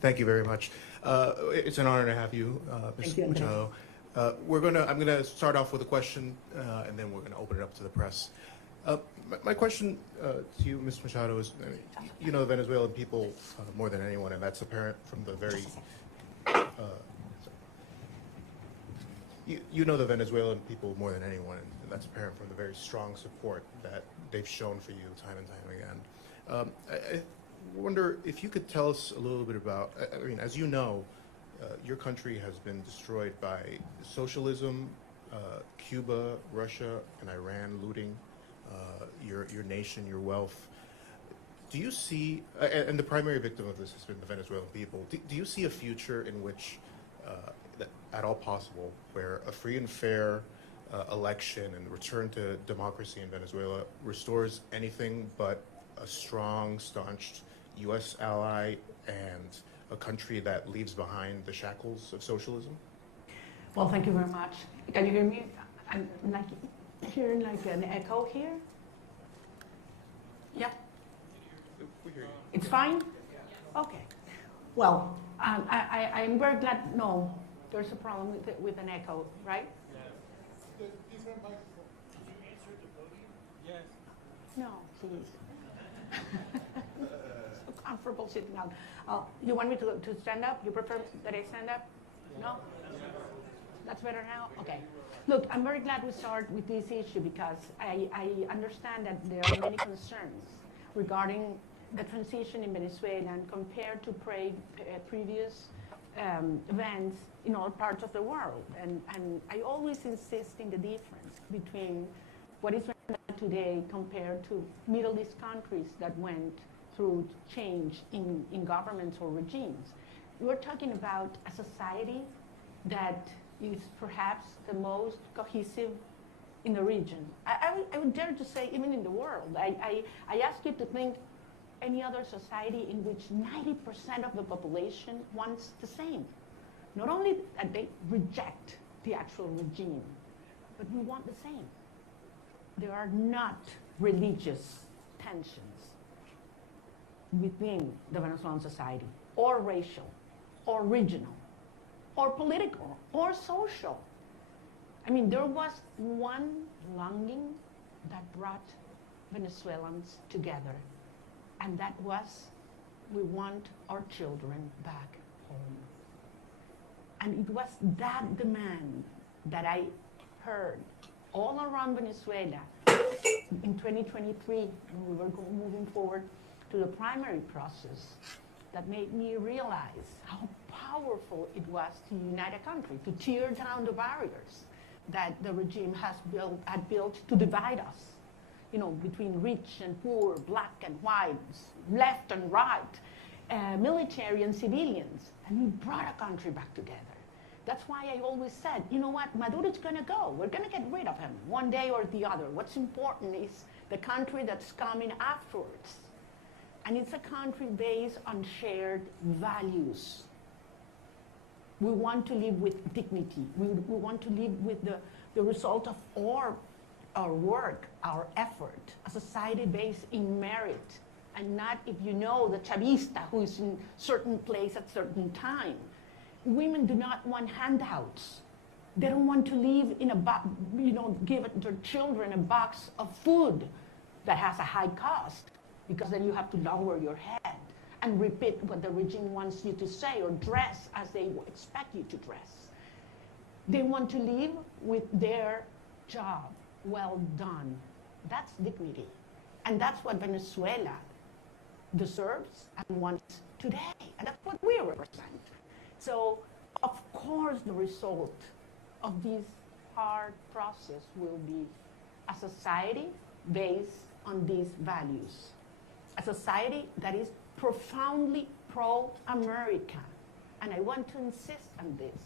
Thank you very much. It's an honor to have you, Ms. Machado. I'm gonna start off with a question, and then we're gonna open it up to the press. My question to you, Ms. Machado, is you know the Venezuelan people more than anyone, and that's apparent from the very. You know the Venezuelan people more than anyone, and that's apparent from the very strong support that they've shown for you time and time again. I wonder if you could tell us a little bit about, I mean, as you know, your country has been destroyed by socialism, Cuba, Russia, and Iran looting your nation, your wealth. Do you see, and the primary victim of this has been the Venezuelan people, do you see a future in which, that at all possible, where a free and fair election and return to democracy in Venezuela restores anything but a strong, staunch U.S. ally and a country that leaves behind the shackles of socialism? Well, thank you very much. Can you hear me? I'm like hearing like an echo here. Yeah. We hear you. It's fine? Okay. Well, I'm very glad, no, there's a problem with an echo, right? Yes. No, please. So comfortable sitting down. You want me to stand up? You prefer that I stand up? No? That's better now? Okay. Look, I'm very glad we start with this issue because I understand that there are many concerns regarding the transition in Venezuela and compared to previous events in all parts of the world. And I always insist in the difference between what is today compared to Middle East countries that went through change in governments or regimes. We're talking about a society that is perhaps the most cohesive in the region. I would dare to say even in the world. I ask you to think any other society in which 90% of the population wants the same. Not only that they reject the actual regime, but we want the same. There are not religious tensions within the Venezuelan society, or racial, or regional, or political, or social. I mean, there was one longing that brought Venezuelans together, and that was, we want our children back home. And it was that demand that I heard all around Venezuela in 2023, when we were moving forward to the primary process, that made me realize how powerful it was to unite a country, to tear down the barriers that the regime had built to divide us, you know, between rich and poor, black and white, left and right, military and civilians, and we brought a country back together. That's why I always said, you know what, Maduro's gonna go. We're gonna get rid of him one day or the other. What's important is the country that's coming afterwards. And it's a country based on shared values. We want to live with dignity. We want to live with the result of our work, our effort, a society based in merit, and not if you know the chavista who is in certain place at certain time. Women do not want handouts. They don't want to live in a box, you know, give their children a box of food that has a high cost, because then you have to lower your head and repeat what the regime wants you to say or dress as they expect you to dress. They want to live with their job well done. That's dignity. And that's what Venezuela deserves and wants today. And that's what we represent. So, of course, the result of this hard process will be a society based on these values. A society that is profoundly pro-America. And I want to insist on this.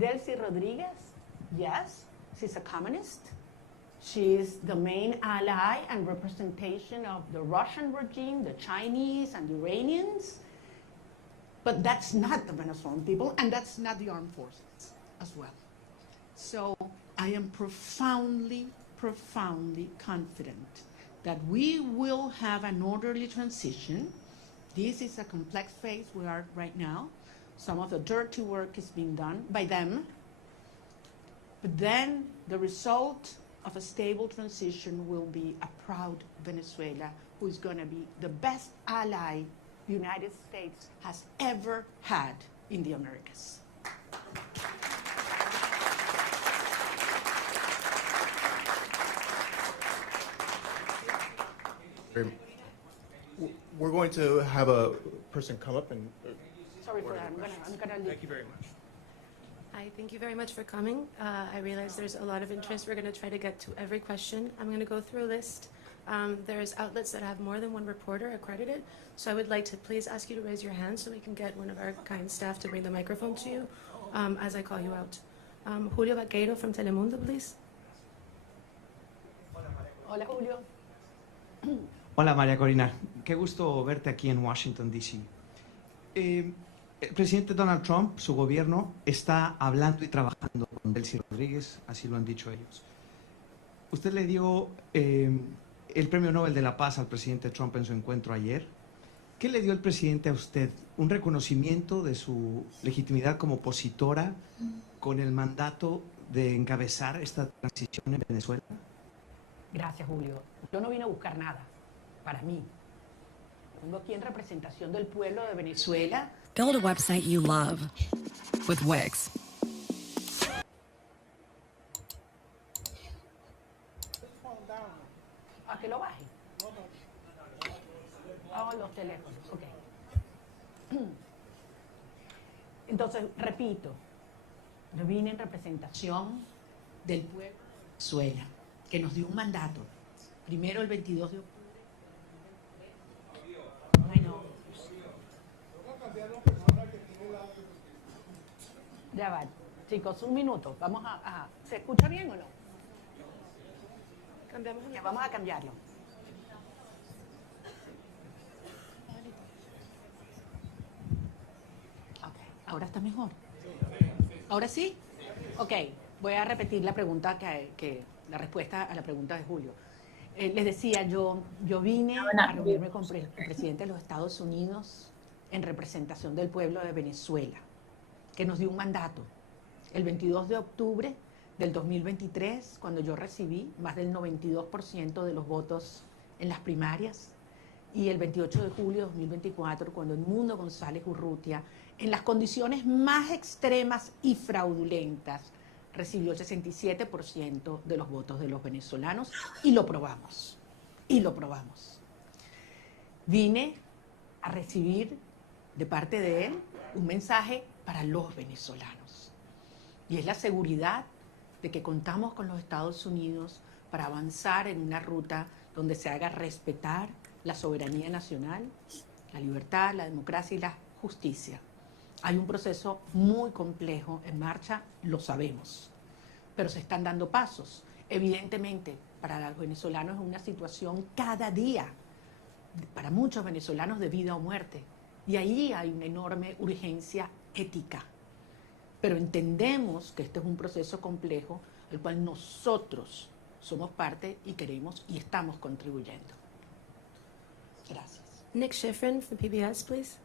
Delcy Rodriguez, yes, she's a communist. She's the main ally and representation of the Russian regime, the Chinese and the Iranians. But that's not the Venezuelan people, and that's not the armed forces as well. So I am profoundly, profoundly confident that we will have an orderly transition. This is a complex phase we are right now. Some of the dirty work is being done by them. But then the result of a stable transition will be a proud Venezuela who is going to be the best ally the United States has ever had in the Americas. We're going to have a person come up and. Sorry for that. I'm gonna leave. Thank you very much. Hi, thank you very much for coming. I realize there's a lot of interest. We're going to try to get to every question. I'm going to go through a list. There's outlets that have more than one reporter accredited, so I would like to please ask you to raise your hand so we can get one of our kind staff to bring the microphone to you as I call you out. Julio Vaqueiro from Telemundo, please. Hola, Julio. Hola, María Corina. Qué gusto verte aquí en Washington, D.C. El presidente Donald Trump, su gobierno, está hablando y trabajando con Delcy Rodríguez, así lo han dicho ellos. Usted le dio el Premio Nobel de la Paz al presidente Trump en su encuentro ayer. ¿Qué le dio el presidente a usted? ¿Un reconocimiento de su legitimidad como opositora con el mandato de encabezar esta transición en Venezuela? Gracias, Julio. Yo no vine a buscar nada para mí. Vengo aquí en representación del pueblo de Venezuela. Build a website you love with Wix. ¿A que lo baje? Oh, los teléfonos, ok. Entonces, repito, yo vine en representación del pueblo de Venezuela, que nos dio un mandato. Primero el 22 de octubre. Ay, no. Ya va, chicos, un minuto. Vamos a ¿se escucha bien o no? Cambiamos. Ya, vamos a cambiarlo. Ok, ahora está mejor. ¿Ahora sí? Ok, voy a repetir la pregunta la respuesta a la pregunta de Julio. Les decía, yo vine a reunirme con el presidente de los Estados Unidos en representación del pueblo de Venezuela, que nos dio un mandato. El 22 de octubre del 2023, cuando yo recibí más del 92% de los votos en las primarias, y el 28 de julio de 2024, cuando Edmundo González Urrutia, en las condiciones más extremas y fraudulentas, recibió el 67% de los votos de los venezolanos, y lo probamos, Vine a recibir de parte de él un mensaje para los venezolanos, y es la seguridad de que contamos con los Estados Unidos para avanzar en una ruta donde se haga respetar la soberanía nacional, la libertad, la democracia y la justicia. Hay un proceso muy complejo en marcha, lo sabemos, pero se están dando pasos. Evidentemente, para los venezolanos es una situación cada día, para muchos venezolanos de vida o muerte, y ahí hay una enorme urgencia ética. Pero entendemos que este es un proceso complejo al cual nosotros somos parte y queremos y estamos contribuyendo. Gracias. Nick Schifrin from PBS, please.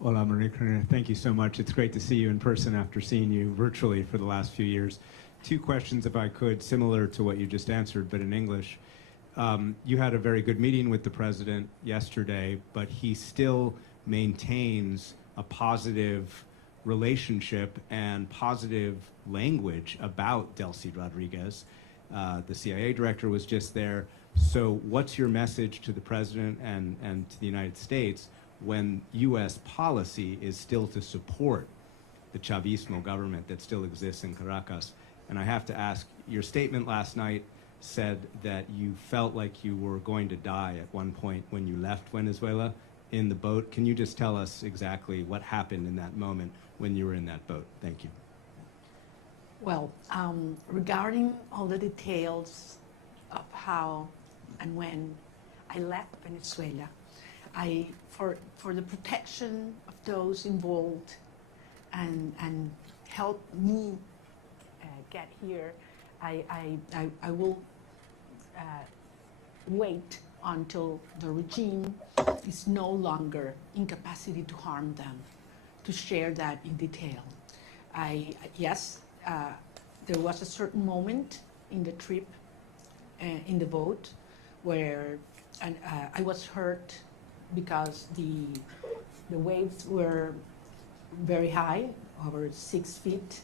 Hola, Maria Corina. Thank you so much. It's great to see you in person after seeing you virtually for the last few years. Two questions, if I could, similar to what you just answered, but in English. You had a very good meeting with the president yesterday, but he still maintains a positive relationship and positive language about Delcy Rodriguez. The CIA director was just there. So what's your message to the president and to the United States when U.S. policy is still to support the Chavismo government that still exists in Caracas? And I have to ask, your statement last night said that you felt like you were going to die at one point when you left Venezuela. in the boat. Can you just tell us exactly what happened in that moment when you were in that boat? Thank you. Well, regarding all the details of how and when I left Venezuela, for the protection of those involved and help me get here, I will wait until the regime is no longer in capacity to harm them, to share that in detail. Yes, there was a certain moment in the trip in the boat where I was hurt because the waves were very high, over 6 feet,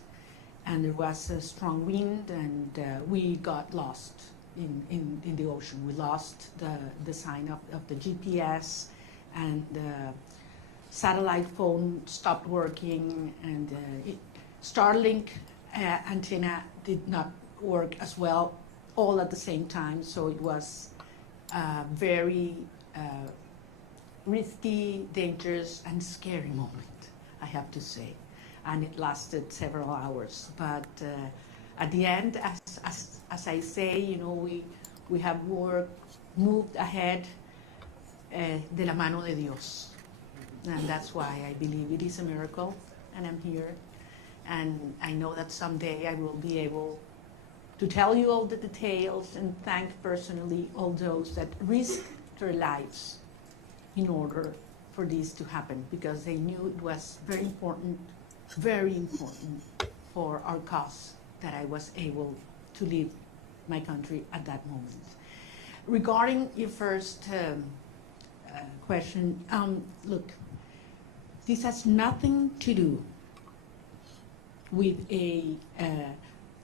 and there was a strong wind, and we got lost in the ocean. We lost the sign of the GPS, and the satellite phone stopped working, and Starlink antenna did not work as well, all at the same time. So it was very risky, dangerous, and scary moment, I have to say. And it lasted several hours. But at the end, as I say, you know, we have moved ahead de la mano de Dios. And that's why I believe it is a miracle, and I'm here. And I know that someday I will be able to tell you all the details and thank personally all those that risked their lives in order for this to happen, because they knew it was very important for our cause that I was able to leave my country at that moment. Regarding your first question, look, this has nothing to do with a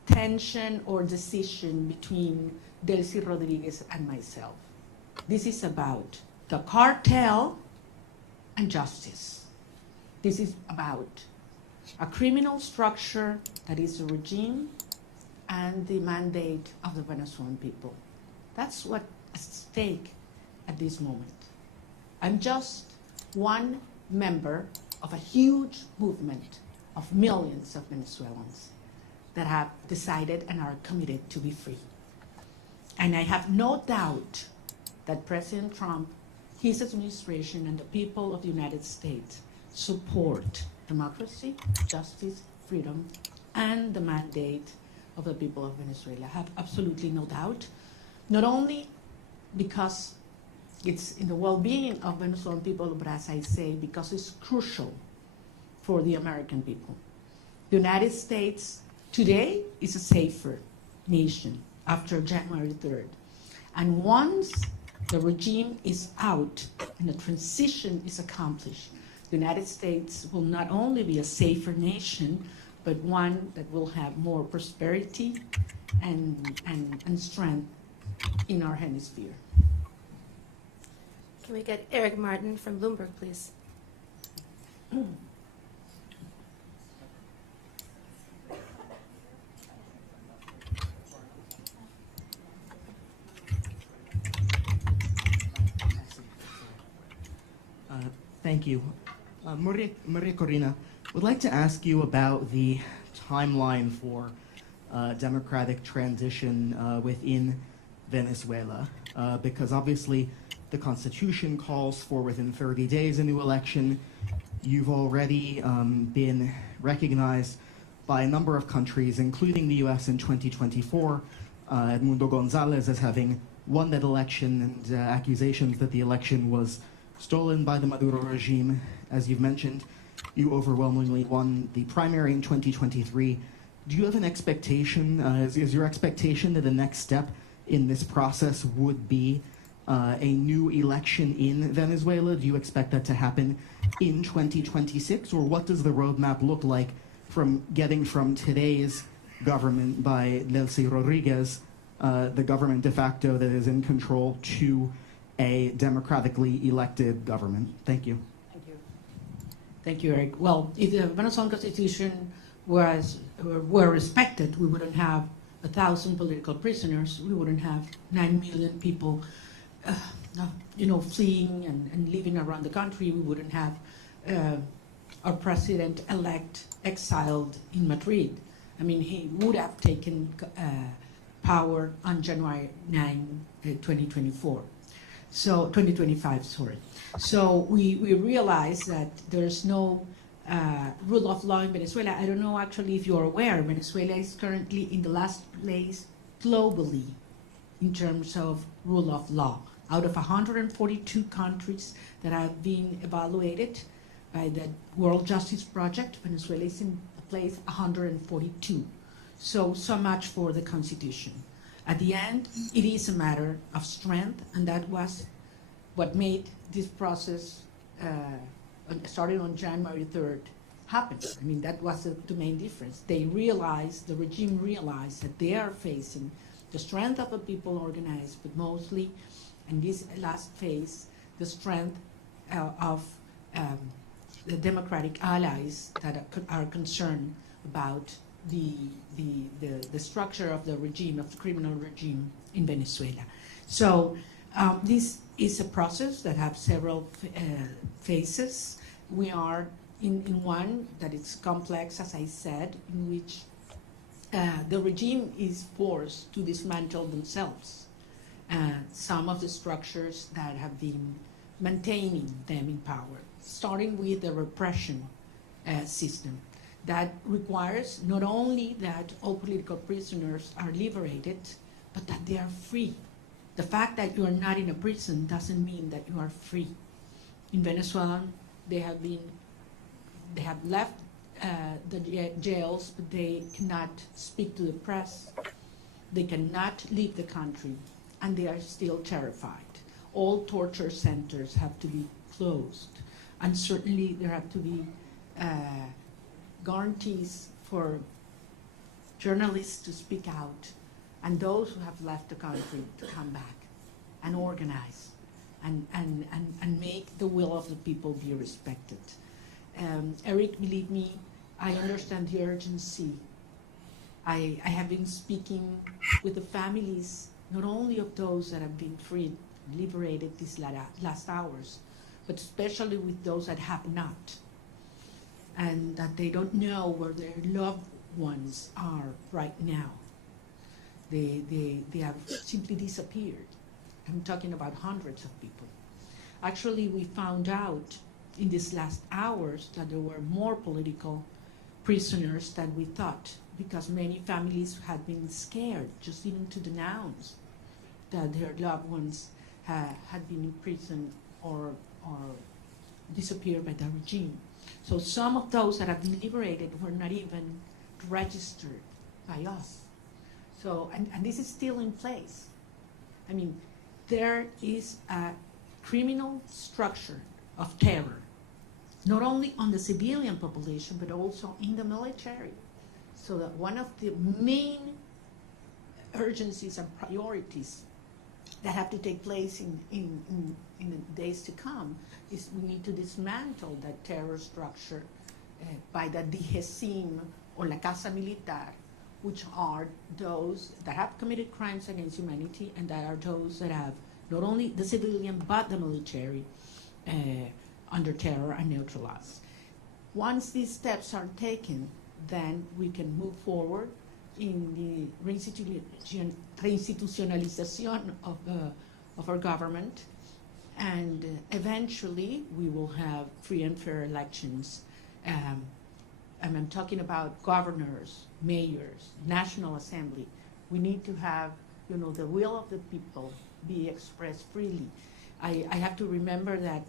tension or decision between Delcy Rodriguez and myself. This is about the cartel and justice. This is about a criminal structure that is a regime and the mandate of the Venezuelan people. That's what's at stake at this moment. I'm just one member of a huge movement of millions of Venezuelans that have decided and are committed to be free. And I have no doubt that President Trump, his administration, and the people of the United States support democracy, justice, freedom, and the mandate of the people of Venezuela. I have absolutely no doubt, not only because it's in the well-being of Venezuelan people, but as I say, because it's crucial for the American people. The United States today is a safer nation after January 3rd. And once the regime is out and the transition is accomplished, the United States will not only be a safer nation, but one that will have more prosperity and strength in our hemisphere. Can we get Eric Martin from Bloomberg, please? Thank you. Maria Corina, would like to ask you about the timeline for democratic transition within Venezuela, because obviously the Constitution calls for within 30 days a new election. You've already been recognized by a number of countries, including the US in 2024, Edmundo Gonzalez as having won that election, and accusations that the election was stolen by the Maduro regime. As you've mentioned, you overwhelmingly won the primary in 2023. Do you have an expectation, is your expectation that the next step in this process would be a new election in Venezuela? Do you expect that to happen in 2026? Or what does the roadmap look like from getting from today's government by Delcy Rodriguez, the government de facto that is in control, to a democratically elected government? Thank you. Thank you. Thank you, Eric. Well, if the Venezuelan Constitution were respected, we wouldn't have 1,000 political prisoners. We wouldn't have 9 million people fleeing and living around the country, we wouldn't have our president-elect exiled in Madrid. I mean, he would have taken power on January 9, 2024. So 2025, sorry. So we realize that there's no rule of law in Venezuela. I don't know actually if you're aware, Venezuela is currently in the last place globally in terms of rule of law. Out of 142 countries that have been evaluated by the World Justice Project, Venezuela is in place 142. So much for the Constitution. At the end, it is a matter of strength, and that was what made this process, starting on January 3rd, happen. I mean, that was the main difference. The regime realized that they are facing the strength of the people organized, but mostly, in this last phase, the strength of the democratic allies that are concerned about the structure of the regime, of the criminal regime in Venezuela. So this is a process that has several phases. We are in one that is complex, as I said, in which the regime is forced to dismantle themselves. Some of the structures that have been maintaining them in power, starting with the repression system that requires not only that all political prisoners are liberated, but that they are free. The fact that you are not in a prison doesn't mean that you are free. In Venezuela, they have left the jails, but they cannot speak to the press. They cannot leave the country, and they are still terrified. All torture centers have to be closed, and certainly there have to be guarantees for journalists to speak out, and those who have left the country to come back and organize and make the will of the people be respected. Eric, believe me, I understand the urgency. I have been speaking with the families, not only of those that have been freed, liberated these last hours, but especially with those that have not, and that they don't know where their loved ones are right now. They have simply disappeared. I'm talking about hundreds of people. Actually, we found out in these last hours that there were more political prisoners than we thought, because many families had been scared just even to denounce that their loved ones had been in prison or disappeared by the regime. So some of those that have been liberated were not even registered by us. So, and this is still in place. I mean, there is a criminal structure of terror, not only on the civilian population, but also in the military. So that one of the main urgencies and priorities that have to take place in the days to come is we need to dismantle that terror structure by the DGCIM or La Casa Militar, which are those that have committed crimes against humanity, and that are those that have not only the civilian but the military under terror and neutralized. Once these steps are taken, then we can move forward in the reinstitutionalization of our government, and eventually we will have free and fair elections. And I'm talking about governors, mayors, National Assembly. We need to have, the will of the people be expressed freely. I have to remember that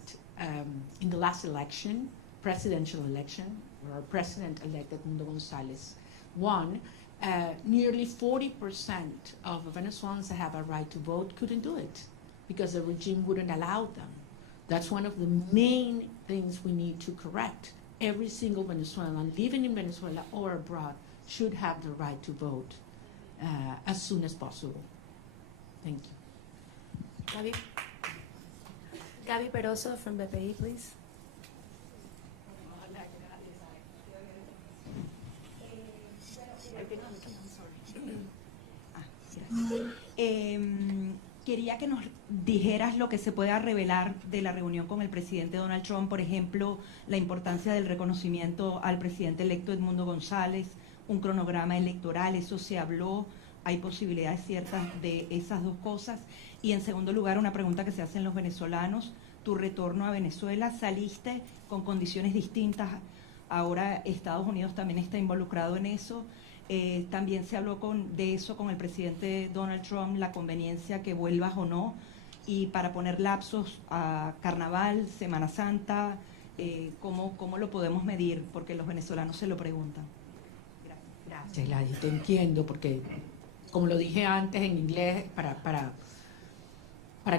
in the last election, presidential election, where our president-elect Edmundo González won, nearly 40% of Venezuelans that have a right to vote couldn't do it because the regime wouldn't allow them. That's one of the main things we need to correct. Every single Venezuelan living in Venezuela or abroad should have the right to vote as soon as possible. Thank you. Gaby Peroso from BPI, please. quería que nos dijeras lo que se pueda revelar de la reunión con el presidente Donald Trump, por ejemplo, la importancia del reconocimiento al presidente electo Edmundo González, un cronograma electoral, eso se habló, hay posibilidades ciertas de esas dos cosas. Y en segundo lugar, una pregunta que se hacen los venezolanos, tu retorno a Venezuela, saliste con condiciones distintas, ahora Estados Unidos también está involucrado en eso. También se habló de eso con el presidente Donald Trump, la conveniencia que vuelvas o no, y para poner lapsos a Carnaval, Semana Santa, ¿cómo lo podemos medir? Porque los venezolanos se lo preguntan. Gracias, Gladys, te entiendo, porque como lo dije antes en inglés, para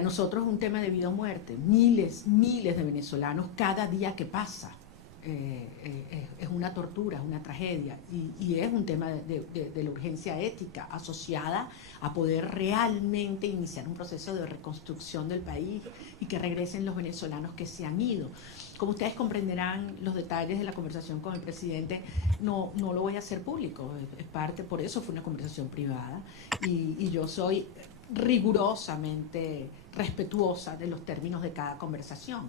nosotros es un tema de vida o muerte. Miles de venezolanos cada día que pasa. Es una tortura, es una tragedia y es un tema de la urgencia ética asociada a poder realmente iniciar un proceso de reconstrucción del país y que regresen los venezolanos que se han ido. Como ustedes comprenderán, los detalles de la conversación con el presidente no lo voy a hacer público, es parte, por eso fue una conversación privada y yo soy rigurosamente respetuosa de los términos de cada conversación.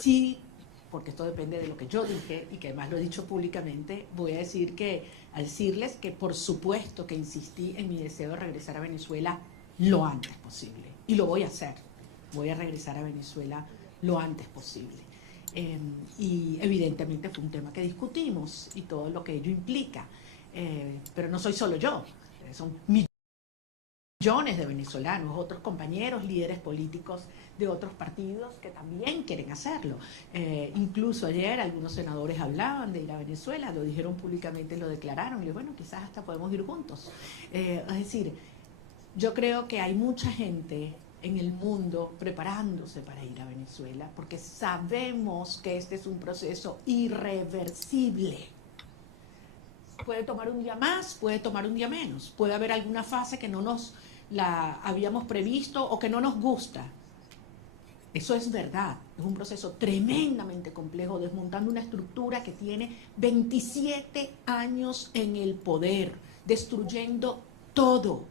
Sí, porque esto depende de lo que yo dije y que además lo he dicho públicamente, voy a decirles que por supuesto que insistí en mi deseo de regresar a Venezuela lo antes posible. Y lo voy a hacer. Voy a regresar a Venezuela lo antes posible. Y evidentemente fue un tema que discutimos y todo lo que ello implica. Pero no soy solo yo, son millones de venezolanos, otros compañeros, líderes políticos de otros partidos que también quieren hacerlo. Incluso ayer algunos senadores hablaban de ir a Venezuela, lo dijeron públicamente, lo declararon, y bueno, quizás hasta podemos ir juntos. Es decir, yo creo que hay mucha gente en el mundo preparándose para ir a Venezuela, porque sabemos que este es un proceso irreversible. Puede tomar un día más, puede tomar un día menos, puede haber alguna fase que no nos la habíamos previsto o que no nos gusta. Eso es verdad, es un proceso tremendamente complejo, desmontando una estructura que tiene 27 años en el poder, destruyendo todo,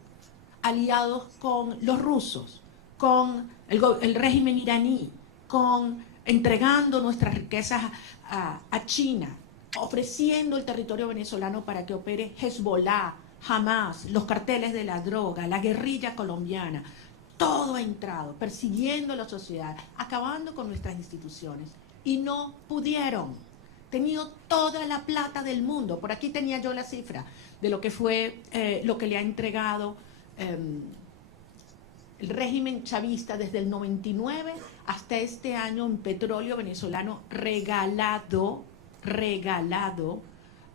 aliados con los rusos, con el régimen iraní, entregando nuestras riquezas a China, ofreciendo el territorio venezolano para que opere Hezbollah, Hamas, los carteles de la droga, la guerrilla colombiana. Todo ha entrado, persiguiendo a la sociedad, acabando con nuestras instituciones. Y no pudieron. Tenido toda la plata del mundo. Por aquí tenía yo la cifra de lo que fue, lo que le ha entregado el régimen chavista desde el 99 hasta este año en petróleo venezolano regalado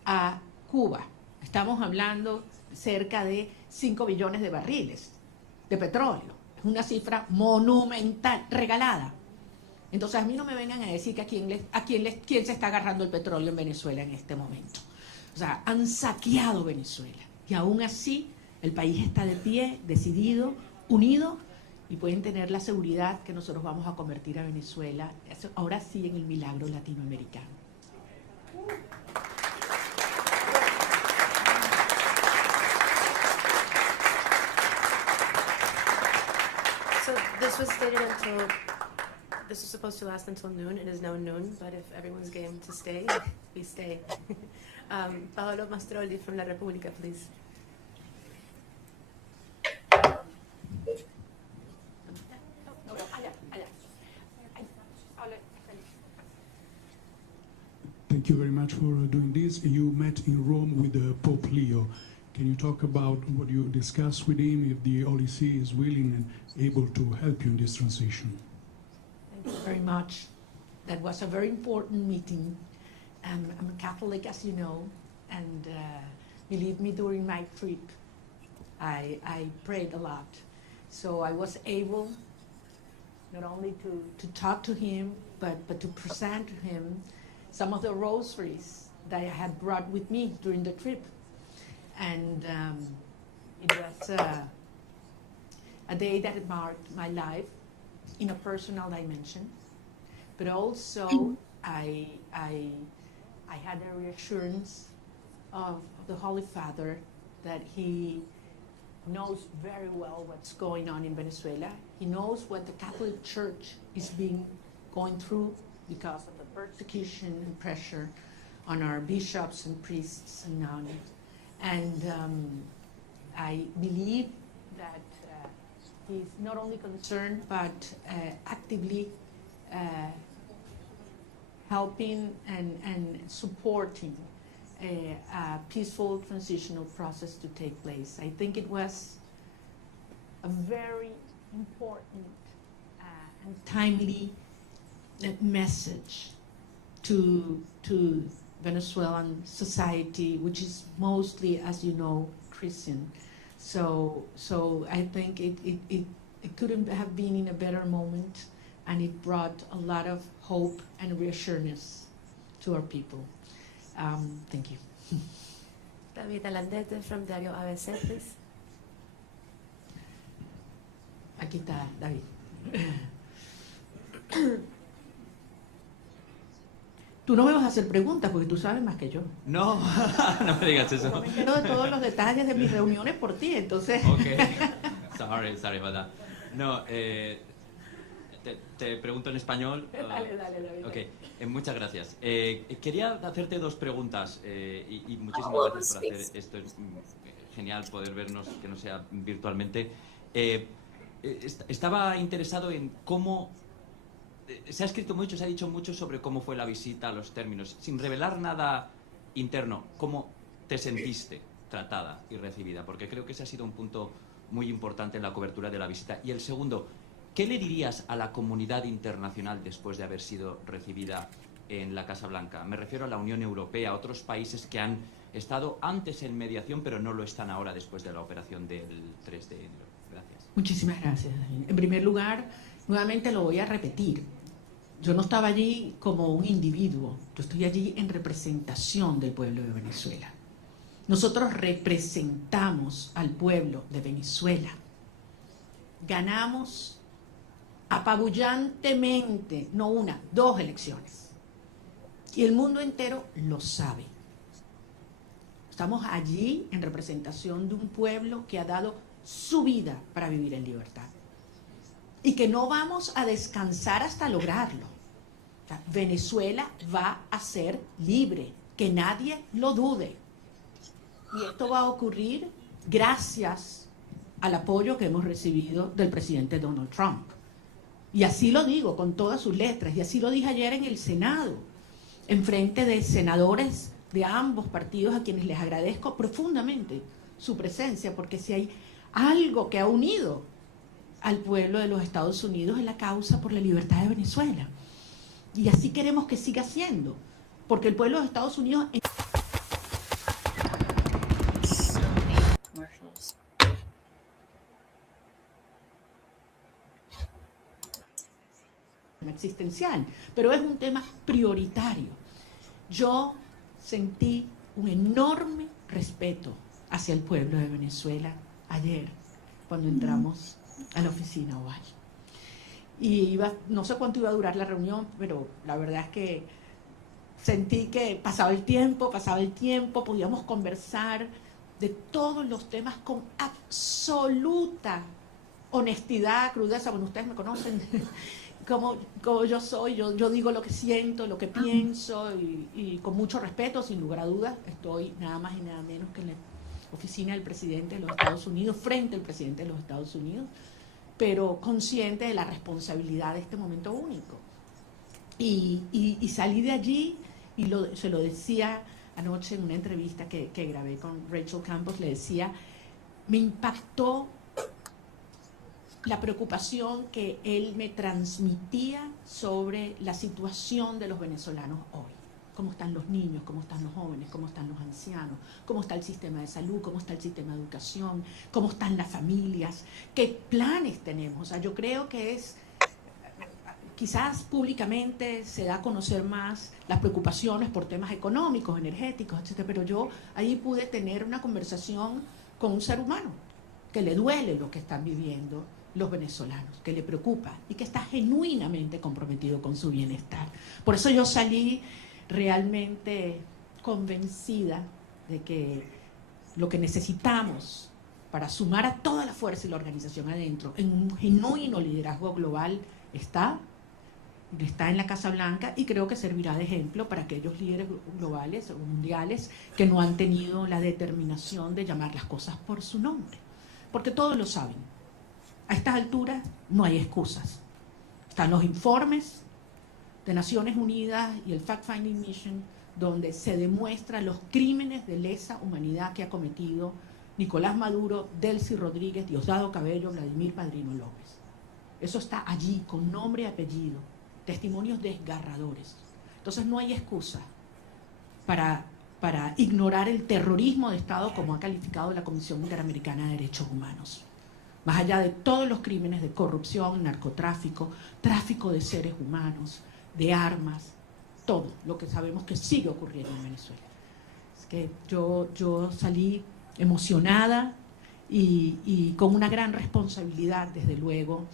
a Cuba. Estamos hablando cerca de 5 billones de barriles de petróleo. Es una cifra monumental, regalada. Entonces a mí no me vengan a decir que quién se está agarrando el petróleo en Venezuela en este momento. O sea, han saqueado Venezuela y aún así el país está de pie, decidido, unido, y pueden tener la seguridad que nosotros vamos a convertir a Venezuela, ahora sí, en el milagro latinoamericano. So this was stated until, this was supposed to last until noon. It is now noon, but if everyone's game to stay, we stay. Paolo Mastrolli from La Repubblica, please. Thank you very much for doing this. You met in Rome with Pope Leo. Can you talk about what you discussed with him, if the Holy See is willing and able to help you in this transition? Thank you very much. That was a very important meeting. I'm a Catholic, as you know, and believe me, during my trip, I prayed a lot. So I was able not only to talk to him, but to present to him some of the rosaries that I had brought with me during the trip. And it was a day that marked my life in a personal dimension, but also I had a reassurance of the Holy Father that he knows very well what's going on in Venezuela. He knows what the Catholic Church is going through because of the persecution and pressure on our bishops and priests and nuns. And I believe that he's not only concerned, but actively helping and supporting a peaceful transitional process to take place. I think it was a very important and timely message to Venezuelan society, which is mostly, as you know, Christian. So I think it couldn't have been in a better moment, and it brought a lot of hope and reassurance to our people. Thank you. David Alandete from Diario ABC, please. Aquí está David. Tú no me vas a hacer preguntas porque tú sabes más que yo. No, no me digas eso. Yo me entero de todos los detalles de mis reuniones por ti, entonces. Okay. Sorry about that. No, te pregunto en español. Dale, David. Okay. Muchas gracias. Quería hacerte dos preguntas y muchísimas gracias por hacer esto. Es genial poder vernos, que no sea virtualmente. Estaba interesado en cómo... Se ha escrito mucho, se ha dicho mucho sobre cómo fue la visita, los términos, sin revelar nada interno. ¿Cómo te sentiste tratada y recibida? Porque creo que ese ha sido un punto muy importante en la cobertura de la visita. Y el segundo, ¿qué le dirías a la comunidad internacional después de haber sido recibida en la Casa Blanca? Me refiero a la Unión Europea, a otros países que han estado antes en mediación, pero no lo están ahora después de la operación del 3 de enero. Gracias. Muchísimas gracias, David. En primer lugar, nuevamente lo voy a repetir. Yo no estaba allí como un individuo, yo estoy allí en representación del pueblo de Venezuela. Nosotros representamos al pueblo de Venezuela. Ganamos apabullantemente, no una, 2 elecciones. Y el mundo entero lo sabe. Estamos allí en representación de un pueblo que ha dado su vida para vivir en libertad. Y que no vamos a descansar hasta lograrlo. O sea, Venezuela va a ser libre, que nadie lo dude. Y esto va a ocurrir gracias al apoyo que hemos recibido del presidente Donald Trump. Y así lo digo con todas sus letras, y así lo dije ayer en el Senado, en frente de senadores de ambos partidos a quienes les agradezco profundamente su presencia, porque si hay algo que ha unido al pueblo de los Estados Unidos es la causa por la libertad de Venezuela. Y así queremos que siga siendo, porque el pueblo de Estados Unidos... existencial, pero es un tema prioritario. Yo sentí un enorme respeto hacia el pueblo de Venezuela ayer, cuando entramos a la oficina oval. Y no sé cuánto iba a durar la reunión, pero la verdad es que sentí que pasaba el tiempo, podíamos conversar de todos los temas con absoluta honestidad, crudeza. Bueno, ustedes me conocen como yo soy, yo digo lo que siento, lo que pienso, y con mucho respeto, sin lugar a dudas. Estoy nada más y nada menos que en la oficina del presidente de los Estados Unidos, frente al presidente de los Estados Unidos, pero consciente de la responsabilidad de este momento único. Y salí de allí, y se lo decía anoche en una entrevista que grabé con Rachel Campos, le decía, me impactó la preocupación que él me transmitía sobre la situación de los venezolanos hoy. Cómo están los niños, cómo están los jóvenes, cómo están los ancianos, cómo está el sistema de salud, cómo está el sistema de educación, cómo están las familias, qué planes tenemos. O sea, yo creo que quizás públicamente se da a conocer más las preocupaciones por temas económicos, energéticos, etc. Pero yo ahí pude tener una conversación con un ser humano que le duele lo que están viviendo los venezolanos, que le preocupa y que está genuinamente comprometido con su bienestar. Por eso yo salí realmente convencida de que lo que necesitamos para sumar a toda la fuerza y la organización adentro en un genuino liderazgo global está en la Casa Blanca, y creo que servirá de ejemplo para aquellos líderes globales o mundiales que no han tenido la determinación de llamar las cosas por su nombre, porque todos lo saben. A estas alturas no hay excusas. Están los informes de Naciones Unidas y el Fact-Finding Mission, donde se demuestran los crímenes de lesa humanidad que ha cometido Nicolás Maduro, Delcy Rodríguez, Diosdado Cabello, Vladimir Padrino López. Eso está allí, con nombre y apellido, testimonios desgarradores. Entonces no hay excusa para ignorar el terrorismo de Estado como ha calificado la Comisión Interamericana de Derechos Humanos. Más allá de todos los crímenes de corrupción, narcotráfico, tráfico de seres humanos, de armas, todo lo que sabemos que sigue ocurriendo en Venezuela. Es que yo salí emocionada y con una gran responsabilidad, desde luego,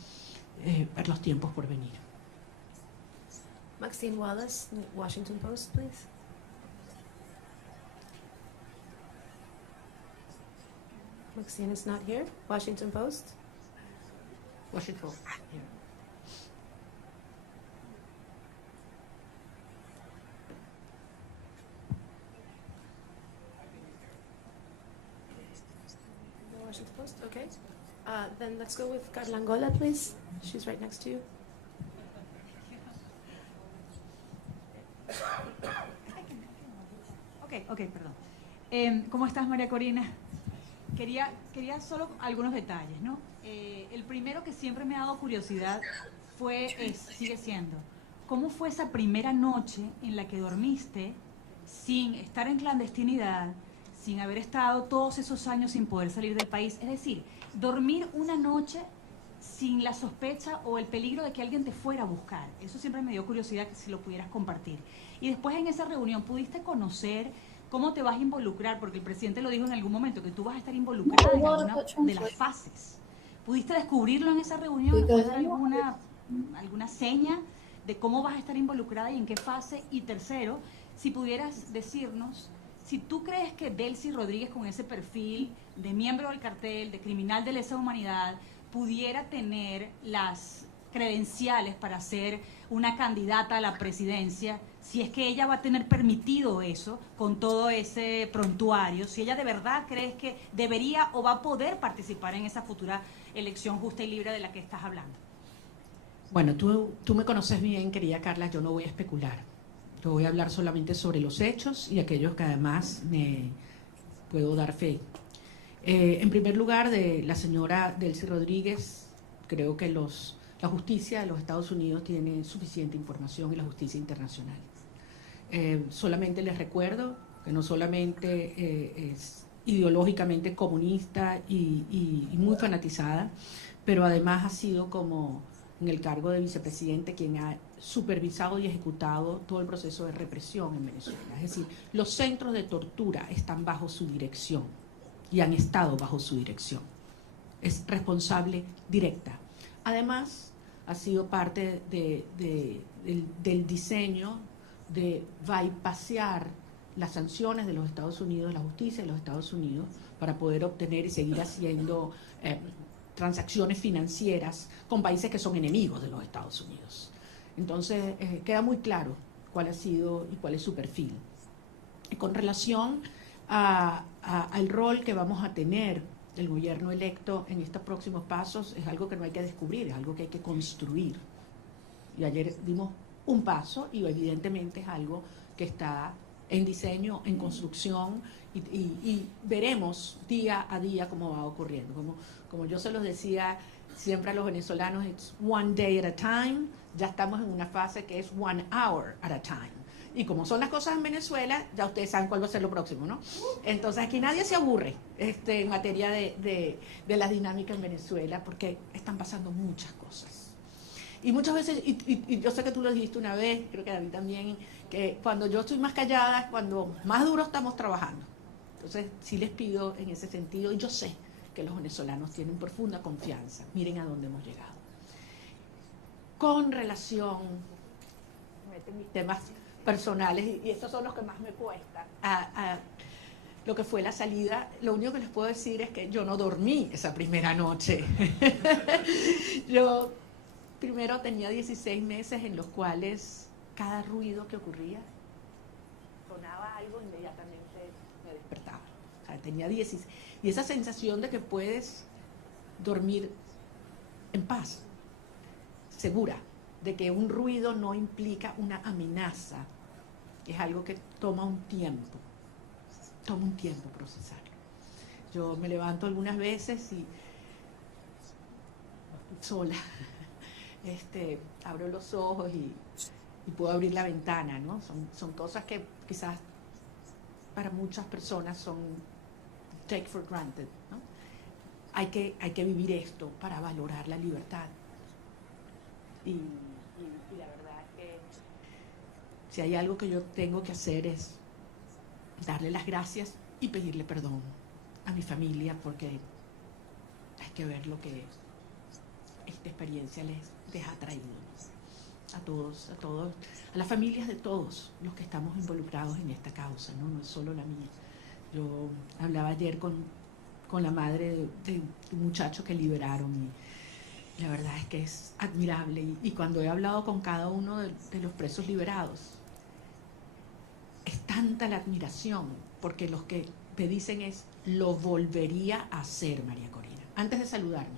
ver los tiempos por venir. Maxine Wallace, Washington Post, please. Maxine is not here. Washington Post. Washington Post. Here. Washington Post, okay. Then let's go with Carla Angola, please. She's right next to you. Ok, perdón. ¿Cómo estás, María Corina? Quería solo algunos detalles, ¿no? El primero que siempre me ha dado curiosidad sigue siendo, ¿cómo fue esa primera noche en la que dormiste sin estar en clandestinidad, sin haber estado todos esos años sin poder salir del país? Es decir, dormir una noche sin la sospecha o el peligro de que alguien te fuera a buscar. Eso siempre me dio curiosidad, que si lo pudieras compartir. Y después en esa reunión, ¿pudiste conocer cómo te vas a involucrar? Porque el presidente lo dijo en algún momento, que tú vas a estar involucrada en alguna de las fases. ¿Pudiste descubrirlo en esa reunión? ¿Puedes dar alguna seña de cómo vas a estar involucrada y en qué fase? Y tercero, si pudieras decirnos si tú crees que Delcy Rodríguez, con ese perfil de miembro del cartel, de criminal de lesa humanidad, pudiera tener las credenciales para ser una candidata a la presidencia, si es que ella va a tener permitido eso con todo ese prontuario, si ella de verdad crees que debería o va a poder participar en esa futura elección justa y libre de la que estás hablando. Bueno, tú me conoces bien, querida Carla, yo no voy a especular. Yo voy a hablar solamente sobre los hechos y aquellos que además me puedo dar fe. En primer lugar, de la señora Delcy Rodríguez, creo que la justicia de los Estados Unidos tiene suficiente información, y la justicia internacional. Solamente les recuerdo que no solamente es ideológicamente comunista y muy fanatizada, pero además ha sido, como en el cargo de vicepresidente, quien ha supervisado y ejecutado todo el proceso de represión en Venezuela. Es decir, los centros de tortura están bajo su dirección y han estado bajo su dirección. Es responsable directa. Además, ha sido parte del diseño de bypassear las sanciones de los Estados Unidos, la justicia de los Estados Unidos, para poder obtener y seguir haciendo transacciones financieras con países que son enemigos de los Estados Unidos. Entonces, queda muy claro cuál ha sido y cuál es su perfil. Con relación al rol que vamos a tener el gobierno electo en estos próximos pasos, es algo que no hay que descubrir, es algo que hay que construir. Y ayer dimos un paso y evidentemente es algo que está en diseño, en construcción, y veremos día a día cómo va ocurriendo. Como yo se los decía siempre a los venezolanos, it's one day at a time. Ya estamos en una fase que es 1 hour at a time. Y como son las cosas en Venezuela, ya ustedes saben cuál va a ser lo próximo, ¿no? Entonces aquí nadie se aburre en materia de la dinámica en Venezuela, porque están pasando muchas cosas. Y muchas veces, y yo sé que tú lo dijiste una vez, creo que David también, que cuando yo estoy más callada es cuando más duro estamos trabajando. Entonces sí les pido en ese sentido, y yo sé que los venezolanos tienen profunda confianza. Miren a dónde hemos llegado. Con relación, meten mis temas personales, y estos son los que más me cuestan, lo que fue la salida. Lo único que les puedo decir es que yo no dormí esa primera noche. Yo primero tenía 16 meses en los cuales cada ruido que ocurría, sonaba algo, inmediatamente me despertaba. O sea, tenía 16. Y esa sensación de que puedes dormir en paz, segura, de que un ruido no implica una amenaza, es algo que toma un tiempo procesarlo. Yo me levanto algunas veces y sola, abro los ojos y puedo abrir la ventana, ¿no? Son cosas que quizás para muchas personas son take for granted, ¿no? Hay que vivir esto para valorar la libertad. Y la verdad es que si hay algo que yo tengo que hacer es darle las gracias y pedirle perdón a mi familia, porque hay que ver lo que esta experiencia les ha traído a todos, a las familias de todos los que estamos involucrados en esta causa, ¿no? No es solo la mía. Yo hablaba ayer con la madre de un muchacho que liberaron y la verdad es que es admirable. Y cuando he hablado con cada uno de los presos liberados, es tanta la admiración, porque los que me dicen es, lo volvería a hacer, María Corina. Antes de saludarme,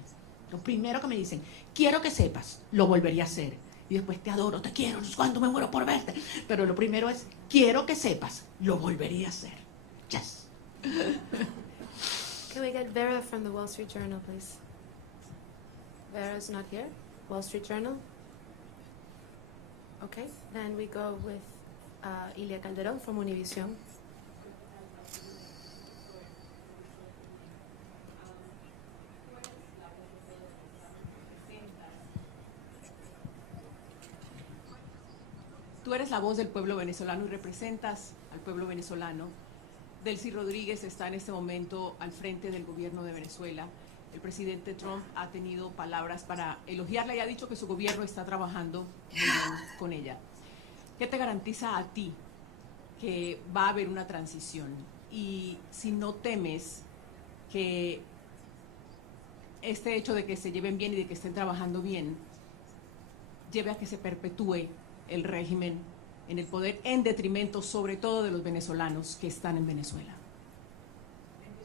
lo primero que me dicen, quiero que sepas, lo volvería a hacer. Y después, te adoro, te quiero, no sé cuánto, me muero por verte. Pero lo primero es, quiero que sepas, lo volvería a hacer. Yes. Can we get Vera from the Wall Street Journal, please? Vera's not here. Wall Street Journal. Okay, then we go with Ilia Calderón from Univision. Tú eres la voz del pueblo venezolano y representas al pueblo venezolano. Delcy Rodríguez está en este momento al frente del gobierno de Venezuela. El presidente Trump ha tenido palabras para elogiarla y ha dicho que su gobierno está trabajando muy bien con ella. ¿Qué te garantiza a ti que va a haber una transición? Y si no temes que este hecho de que se lleven bien y de que estén trabajando bien lleve a que se perpetúe el régimen en el poder en detrimento sobre todo de los venezolanos que están en Venezuela.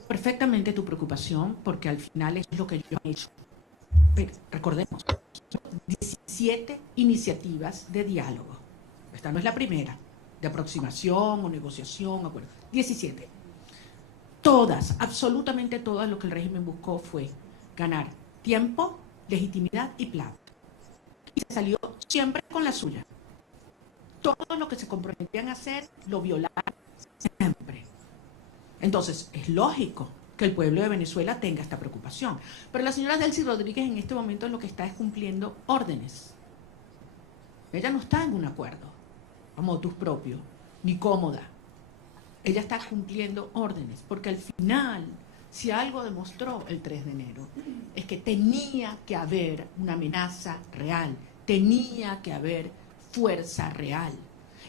Perfectamente tu preocupación, porque al final es lo que yo he hecho. Pero recordemos, 17 iniciativas de diálogo. Esta no es la primera, de aproximación o negociación, acuerdo. 17. Todas, absolutamente todas, lo que el régimen buscó fue ganar tiempo, legitimidad y plata. Y se salió siempre con la suya. Todo lo que se comprometían a hacer lo violaron siempre. Entonces, es lógico que el pueblo de Venezuela tenga esta preocupación. Pero la señora Delcy Rodríguez en este momento lo que está es cumpliendo órdenes. Ella no está en un acuerdo a motus propio, ni cómoda. Ella está cumpliendo órdenes, porque al final, si algo demostró el 3 de enero, es que tenía que haber una amenaza real, tenía que haber fuerza real.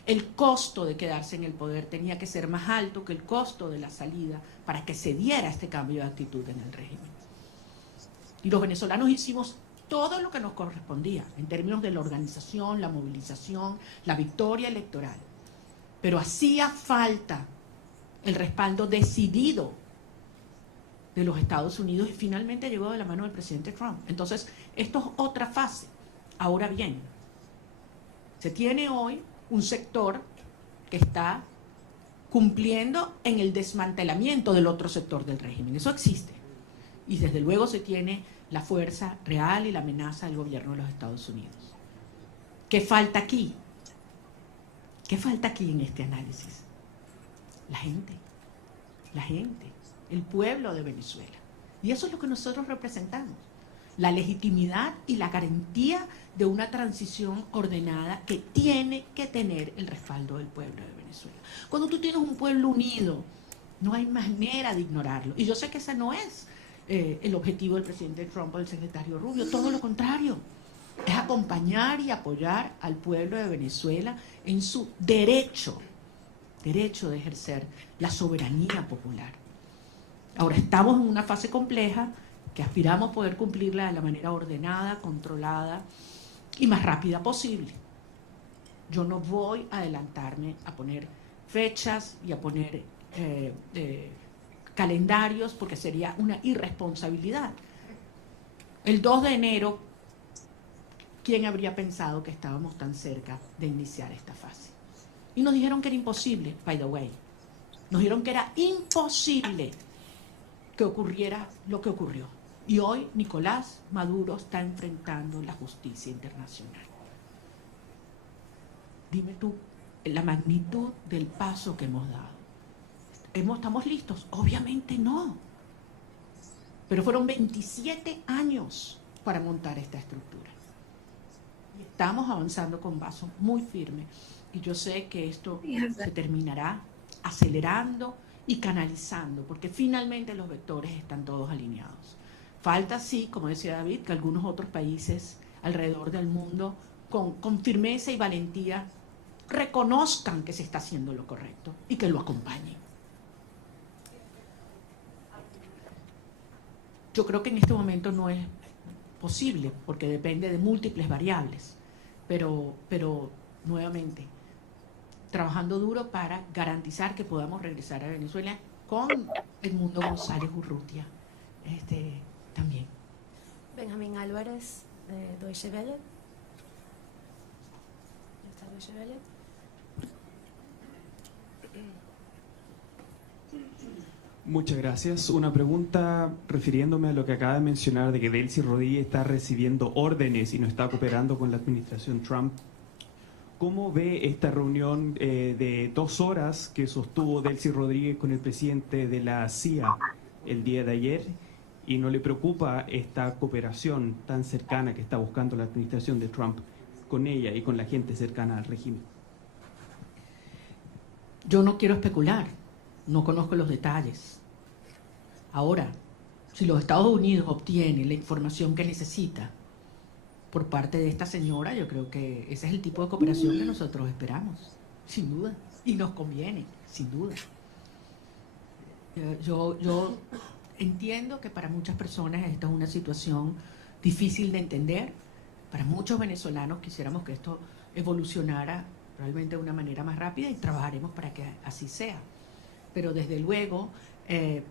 El costo de quedarse en el poder tenía que ser más alto que el costo de la salida para que se diera este cambio de actitud en el régimen. Y los venezolanos hicimos todo lo que nos correspondía en términos de la organización, la movilización, la victoria electoral. Pero hacía falta el respaldo decidido de los Estados Unidos y finalmente llegó de la mano del presidente Trump. Entonces, esto es otra fase. Ahora bien, se tiene hoy un sector que está cumpliendo en el desmantelamiento del otro sector del régimen. Eso existe. Y desde luego se tiene la fuerza real y la amenaza del gobierno de los Estados Unidos. ¿Qué falta aquí? ¿Qué falta aquí en este análisis? La gente, el pueblo de Venezuela. Y eso es lo que nosotros representamos. La legitimidad y la garantía de una transición ordenada que tiene que tener el respaldo del pueblo de Venezuela. Cuando tú tienes un pueblo unido, no hay manera de ignorarlo. Y yo sé que ese no es el objetivo del presidente Trump o del secretario Rubio, todo lo contrario. Es acompañar y apoyar al pueblo de Venezuela en su derecho derecho de ejercer la soberanía popular. Ahora estamos en una fase compleja que aspiramos poder cumplirla de la manera ordenada, controlada y más rápida posible. Yo no voy a adelantarme a poner fechas y a poner calendarios porque sería una irresponsabilidad. El 2 de enero, ¿quién habría pensado que estábamos tan cerca de iniciar esta fase? Y nos dijeron que era imposible, by the way. Nos dijeron que era imposible que ocurriera lo que ocurrió. Y hoy Nicolás Maduro está enfrentando la justicia internacional. Dime tú la magnitud del paso que hemos dado. ¿Estamos listos? Obviamente no. Pero fueron 27 años para montar esta estructura. Y estamos avanzando con paso muy firme. Y yo sé que esto se terminará acelerando y canalizando, porque finalmente los vectores están todos alineados. Falta, sí, como decía David, que algunos otros países alrededor del mundo con firmeza y valentía reconozcan que se está haciendo lo correcto y que lo acompañen. Yo creo que en este momento no es posible, porque depende de múltiples variables, pero nuevamente, trabajando duro para garantizar que podamos regresar a Venezuela con Edmundo González Urrutia también. Benjamín Álvarez, de Deutsche Welle. ¿Está Deutsche Welle? Muchas gracias. Una pregunta refiriéndome a lo que acaba de mencionar de que Delcy Rodríguez está recibiendo órdenes y no está cooperando con la administración Trump. ¿Cómo ve esta reunión de 2 horas que sostuvo Delcy Rodríguez con el presidente de la CIA el día de ayer? ¿Y no le preocupa esta cooperación tan cercana que está buscando la administración de Trump con ella y con la gente cercana al régimen? Yo no quiero especular, no conozco los detalles. Ahora, si los Estados Unidos obtienen la información que necesita por parte de esta señora, yo creo que ese es el tipo de cooperación que nosotros esperamos, sin duda, y nos conviene, sin duda. Yo entiendo que para muchas personas esta es una situación difícil de entender. Para muchos venezolanos quisiéramos que esto evolucionara realmente de una manera más rápida y trabajaremos para que así sea. Pero desde luego,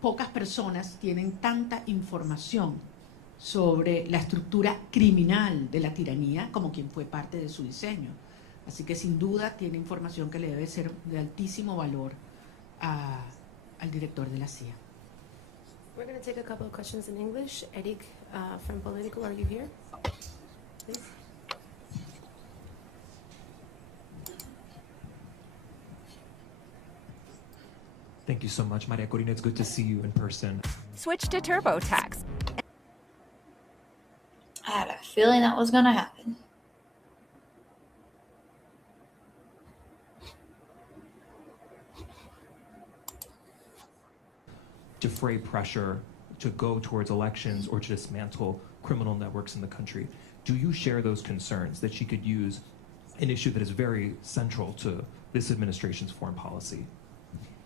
pocas personas tienen tanta información sobre la estructura criminal de la tiranía como quien fue parte de su diseño. Así que sin duda tiene información que le debe ser de altísimo valor al director de la CIA. We're going to take a couple of questions in English. Eric from Politico, are you here? Please. Thank you so much, María Corina. It's good to see you in person. Switch to TurboTax. I had a feeling that was going to happen. Defray pressure to go towards elections or to dismantle criminal networks in the country. Do you share those concerns that she could use an issue that is very central to this administration's foreign policy?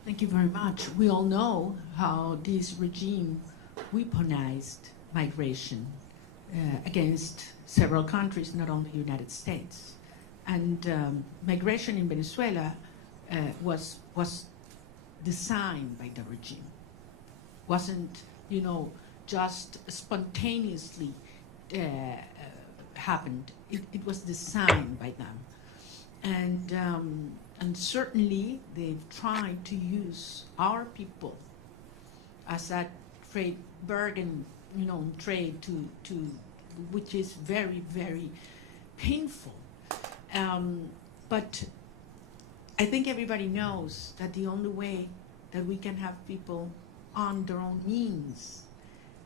Thank you very much. We all know how this regime weaponized migration against several countries, not only the United States. And migration in Venezuela was designed by the regime. Wasn't, just spontaneously happened. It was designed by them. And certainly they've tried to use our people as a trade bargain, trade to which is very, very painful. But I think everybody knows that the only way that we can have people on their own means,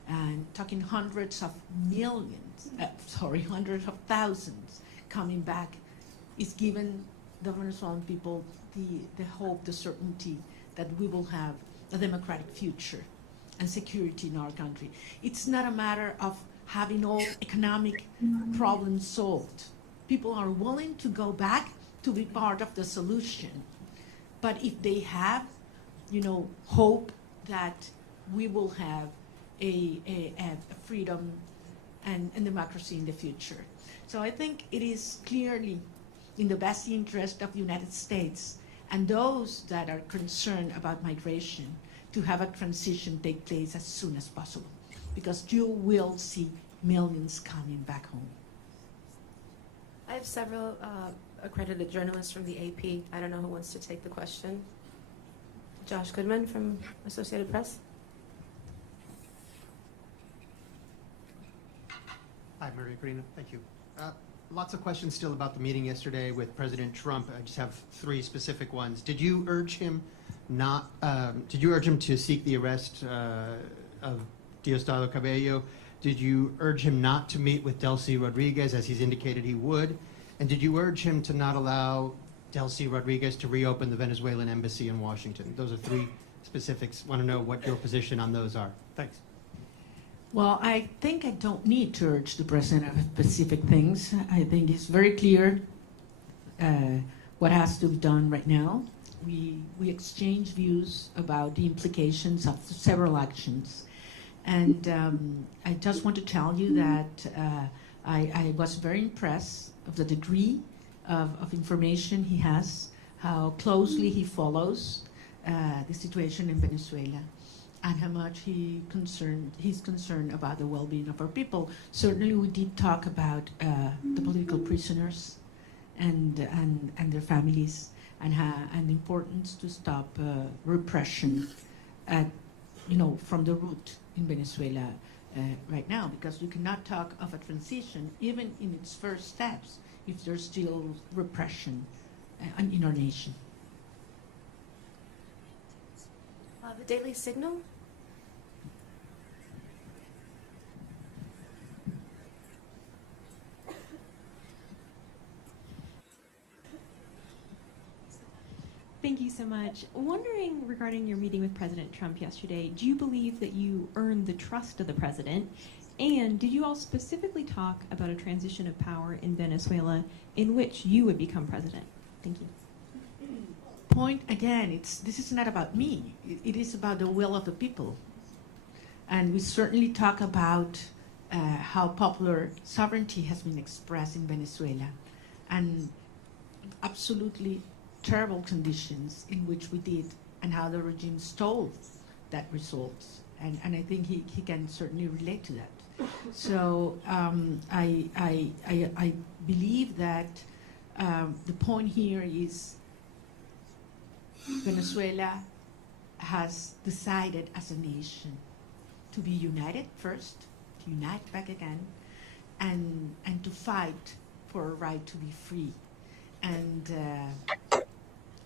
and talking hundreds of thousands coming back, is given the Venezuelan people the hope, the certainty that we will have a democratic future and security in our country. It's not a matter of having all economic problems solved. People are willing to go back to be part of the solution. but if they have, hope that we will have a freedom and democracy in the future. So I think it is clearly in the best interest of the United States and those that are concerned about migration to have a transition take place as soon as possible, because you will see millions coming back home. I have several accredited journalists from the AP. I don't know who wants to take the question. Josh Goodman from Associated Press. Hi, Maria, Corina. Thank you. Lots of questions still about the meeting yesterday with President Trump. I just have 3 specific ones. Did you urge him to seek the arrest of Diosdado Cabello? Did you urge him not to meet with Delcy Rodriguez, as he's indicated he would? And did you urge him to not allow Delcy Rodriguez to reopen the Venezuelan embassy in Washington? Those are 3 specifics. Want to know what your position on those are. Thanks. Well, I think I don't need to urge the president of specific things. I think it's very clear what has to be done right now. We exchange views about the implications of several actions. And I just want to tell you that I was very impressed of the degree of information he has, how closely he follows the situation in Venezuela, and how much he's concerned about the well-being of our people. Certainly, we did talk about the political prisoners and their families, and the importance to stop repression from the root in Venezuela right now, because you cannot talk of a transition, even in its first steps, if there's still repression in our nation. The Daily Signal. Thank you so much. Wondering regarding your meeting with President Trump yesterday, do you believe that you earned the trust of the president? And did you all specifically talk about a transition of power in Venezuela in which you would become president? Thank you. Point again, this is not about me. It is about the will of the people. And we certainly talk about how popular sovereignty has been expressed in Venezuela, and absolutely terrible conditions in which we did, and how the regime stole that result. And I think he can certainly relate to that. So I believe that the point here is Venezuela has decided as a nation to be united first, to unite back again, and to fight for a right to be free. And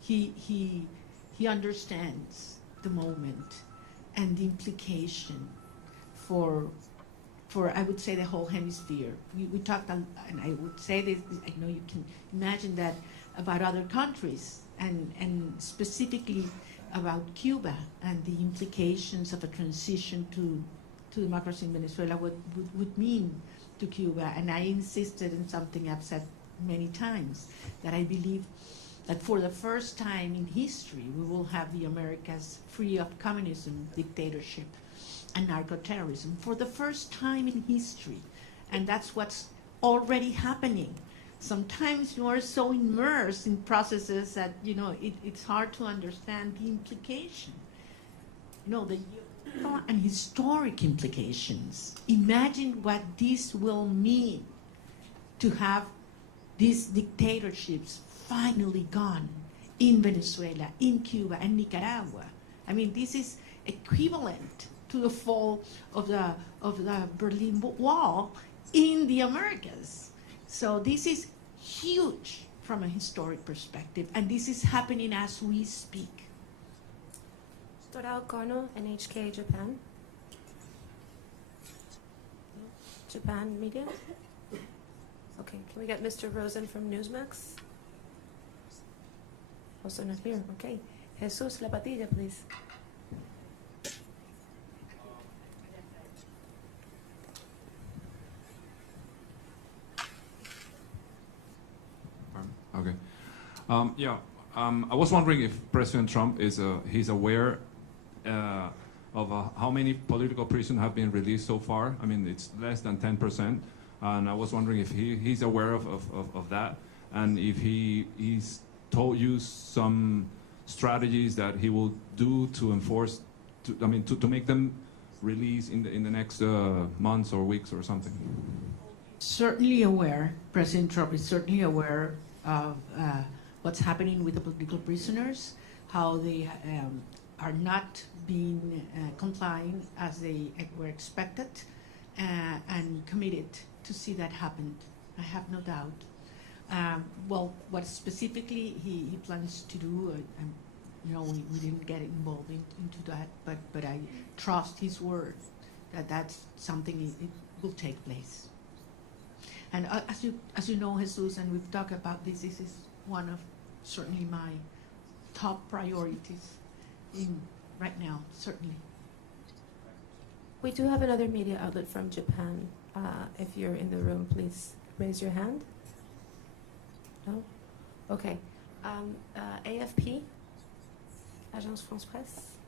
he understands the moment and the implication for I would say the whole hemisphere. We talked, and I would say this, I know you can imagine that about other countries, and specifically about Cuba and the implications of a transition to democracy in Venezuela, what would mean to Cuba. And I insisted in something I've said many times, that I believe that for the first time in history, we will have the Americas free of communism, dictatorship, and narco-terrorism, for the first time in history. And that's what's already happening. Sometimes you are so immersed in processes that, it's hard to understand the implication. The and historic implications. Imagine what this will mean to have these dictatorships finally gone in Venezuela, in Cuba, and Nicaragua. I mean, this is equivalent to the fall of the Berlin Wall in the Americas. So this is huge from a historic perspective, and this is happening as we speak. Dorao Kono, NHK Japan. Japan Media. Okay, can we get Mr. Rosen from Newsmax? Also not here. Okay. Jesus La Patilla, please. Okay. Yeah, I was wondering if President Trump he's aware of how many political prisoners have been released so far. I mean, it's less than 10%, and I was wondering if he's aware of that, and if he's told you some strategies that he will do to enforce, to make them release in the next months or weeks or something. Certainly aware. President Trump is certainly aware of what's happening with the political prisoners, how they are not being complying as they were expected, and committed to see that happen. I have no doubt. Well, what specifically he plans to do, we didn't get involved into that, but I trust his word that that's something it will take place. And as you know, Jesus, and we've talked about this is one of certainly my top priorities right now, certainly. We do have another media outlet from Japan. If you're in the room, please raise your hand. No? Okay. AFP, Agence France Presse.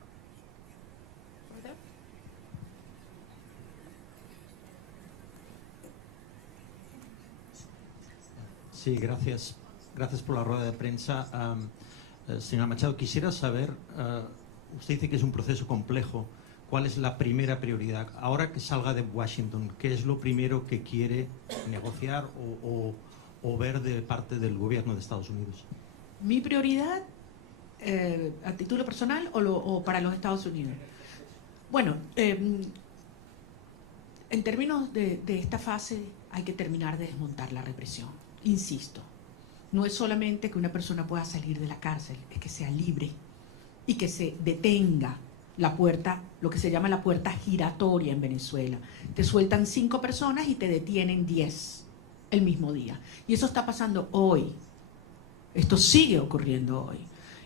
Over there. Sí, gracias. Gracias por la rueda de prensa. Señora Machado, quisiera saber, usted dice que es un proceso complejo. ¿Cuál es la primera prioridad? Ahora que salga de Washington, ¿qué es lo primero que quiere negociar o ver de parte del gobierno de Estados Unidos? Mi prioridad, a título personal o para los Estados Unidos. Bueno, en términos de esta fase hay que terminar de desmontar la represión. Insisto, no es solamente que una persona pueda salir de la cárcel, es que sea libre y que se detenga la puerta, lo que se llama la puerta giratoria en Venezuela. Te sueltan 5 personas y te detienen 10 el mismo día. Y eso está pasando hoy. Esto sigue ocurriendo hoy.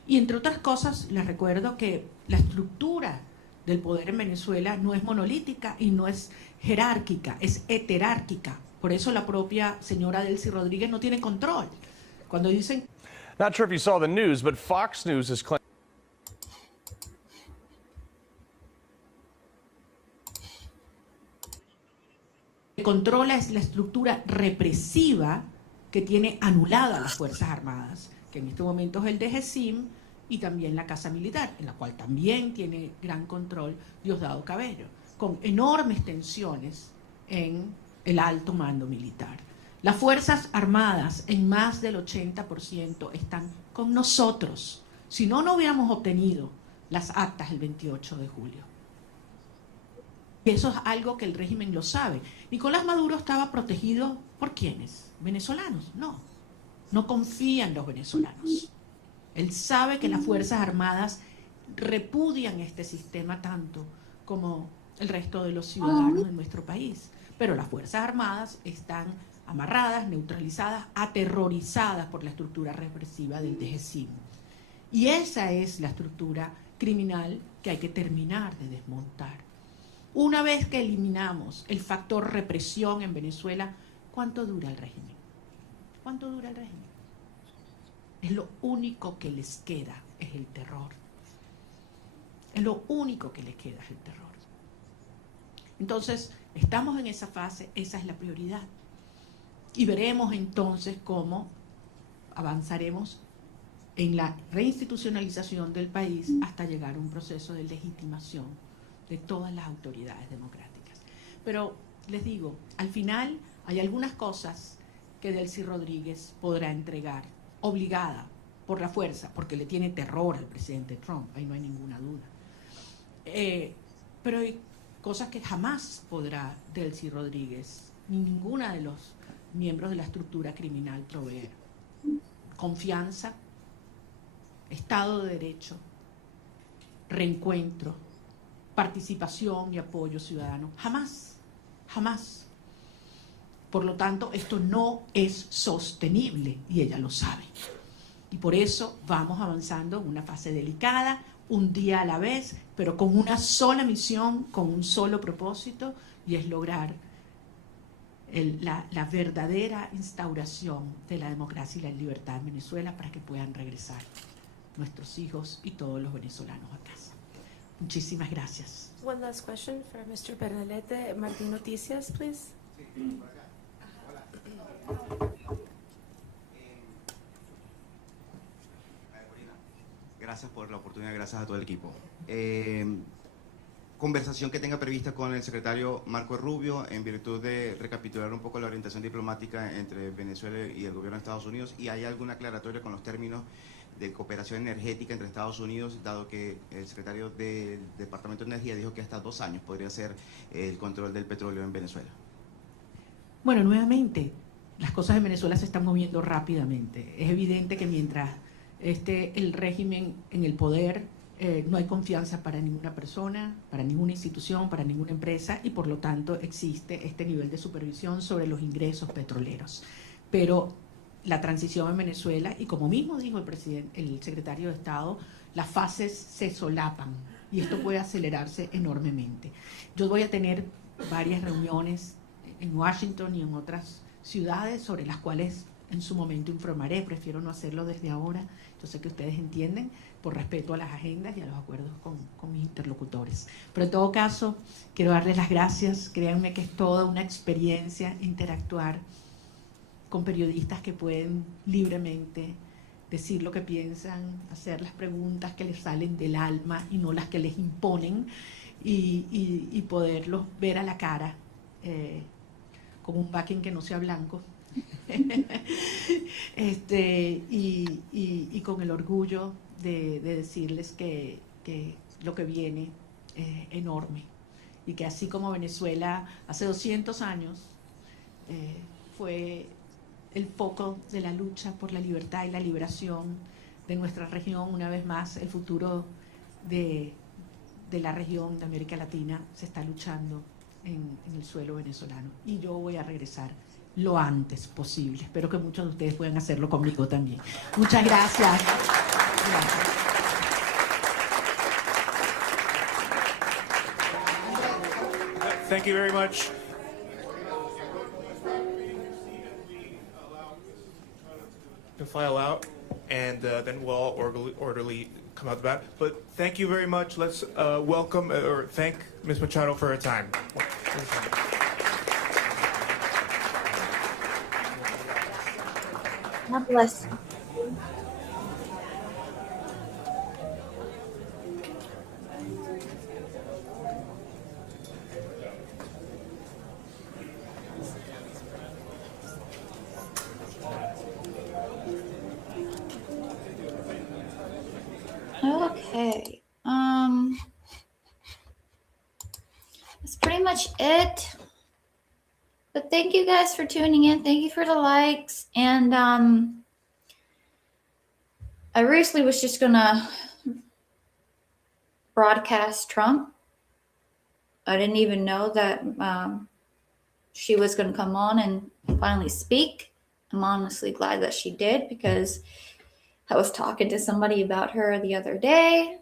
Y entre otras cosas, les recuerdo que la estructura del poder en Venezuela no es monolítica y no es jerárquica, es heterárquica. Por eso la propia señora Delcy Rodríguez no tiene control. Cuando dicen... Not sure if you saw the news, but Fox News is claiming... Controla es la estructura represiva que tiene anulada a las Fuerzas Armadas, que en este momento es el DGCIM y también la Casa Militar, en la cual también tiene gran control Diosdado Cabello, con enormes tensiones en el alto mando militar. Las Fuerzas Armadas en más del 80% están con nosotros. Si no, no hubiéramos obtenido las actas el 28 de julio. Y eso es algo que el régimen lo sabe. Nicolás Maduro estaba protegido ¿por quiénes? ¿Venezolanos? No. No confía en los venezolanos. Él sabe que las Fuerzas Armadas repudian este sistema tanto como el resto de los ciudadanos de nuestro país. Pero las Fuerzas Armadas están amarradas, neutralizadas, aterrorizadas por la estructura represiva del DGCIM. Y esa es la estructura criminal que hay que terminar de desmontar. Una vez que eliminamos el factor represión en Venezuela, ¿cuánto dura el régimen? ¿Cuánto dura el régimen? Es lo único que les queda, es el terror. Es lo único que les queda, es el terror. Entonces, estamos en esa fase, esa es la prioridad. Y veremos entonces cómo avanzaremos en la reinstitucionalización del país hasta llegar a un proceso de legitimación de todas las autoridades democráticas. Pero les digo, al final hay algunas cosas que Delcy Rodríguez podrá entregar, obligada por la fuerza, porque le tiene terror al presidente Trump, ahí no hay ninguna duda. Pero hay cosas que jamás podrá Delcy Rodríguez, ni ninguna de los miembros de la estructura criminal proveer. Confianza, Estado de Derecho, reencuentro, participación y apoyo ciudadano. Jamás, jamás. Por lo tanto, esto no es sostenible y ella lo sabe. Y por eso vamos avanzando en una fase delicada, un día a la vez, pero con una sola misión, con un solo propósito, y es lograr la verdadera instauración de la democracia y la libertad en Venezuela para que puedan regresar nuestros hijos y todos los venezolanos a casa. Muchísimas gracias. One last question for Mr. Bernalete. Martín Noticias, please. Gracias por la oportunidad, gracias a todo el equipo. Conversación que tenga prevista con el secretario Marco Rubio en virtud de recapitular un poco la orientación diplomática entre Venezuela y el gobierno de Estados Unidos, y hay alguna aclaratoria con los términos de cooperación energética entre Estados Unidos, dado que el secretario del Departamento de Energía dijo que hasta 2 años podría ser el control del petróleo en Venezuela. Bueno, nuevamente, las cosas en Venezuela se están moviendo rápidamente. Es evidente que mientras esté el régimen en el poder, no hay confianza para ninguna persona, para ninguna institución, para ninguna empresa, y por lo tanto existe este nivel de supervisión sobre los ingresos petroleros. Pero la transición en Venezuela, y como mismo dijo el secretario de Estado, las fases se solapan y esto puede acelerarse enormemente. Yo voy a tener varias reuniones en Washington y en otras ciudades sobre las cuales en su momento informaré. Prefiero no hacerlo desde ahora. Yo sé que ustedes entienden, por respeto a las agendas y a los acuerdos con mis interlocutores. Pero en todo caso, quiero darles las gracias. Créanme que es toda una experiencia interactuar con periodistas que pueden libremente decir lo que piensan, hacer las preguntas que les salen del alma y no las que les imponen, y poderlos ver a la cara con un backing que no sea blanco. Y con el orgullo de decirles que lo que viene es enorme, y que así como Venezuela hace 200 años fue el foco de la lucha por la libertad y la liberación de nuestra región, una vez más el futuro de la región de América Latina se está luchando en el suelo venezolano, y yo voy a regresar lo antes posible. Espero que muchos de ustedes puedan hacerlo conmigo también. Muchas gracias. Thank you very much. To file out, and then we'll all orderly come out the back. But thank you very much. Let's welcome or thank Ms. Machado for her time. God bless. Okay. That's pretty much it. But thank you guys for tuning in. Thank you for the likes. And I recently was just gonna broadcast Trump. I didn't even know that she was gonna come on and finally speak. I'm honestly glad that she did, because I was talking to somebody about her the other day.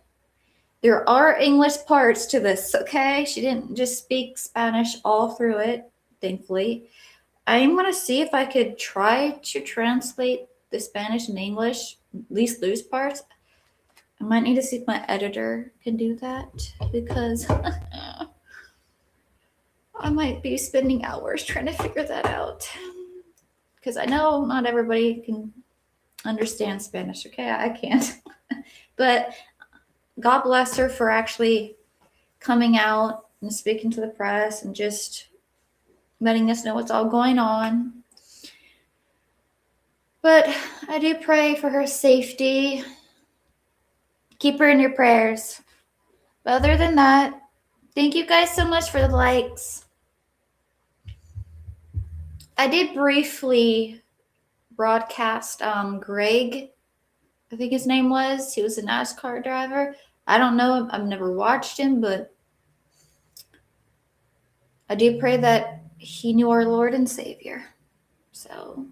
There are English parts to this, okay? She didn't just speak Spanish all through it, thankfully. I'm going to see if I could try to translate the Spanish and English, at least those parts. I might need to see if my editor can do that, because I might be spending hours trying to figure that out. Because I know not everybody can understand Spanish, okay? I can't. But God bless her for actually coming out and speaking to the press and just letting us know what's all going on. But I do pray for her safety. Keep her in your prayers. But other than that, thank you guys so much for the likes. I did briefly broadcast Greg, I think his name was. He was a NASCAR driver. I don't know him. I've never watched him, but I do pray that he knew our Lord and Savior. So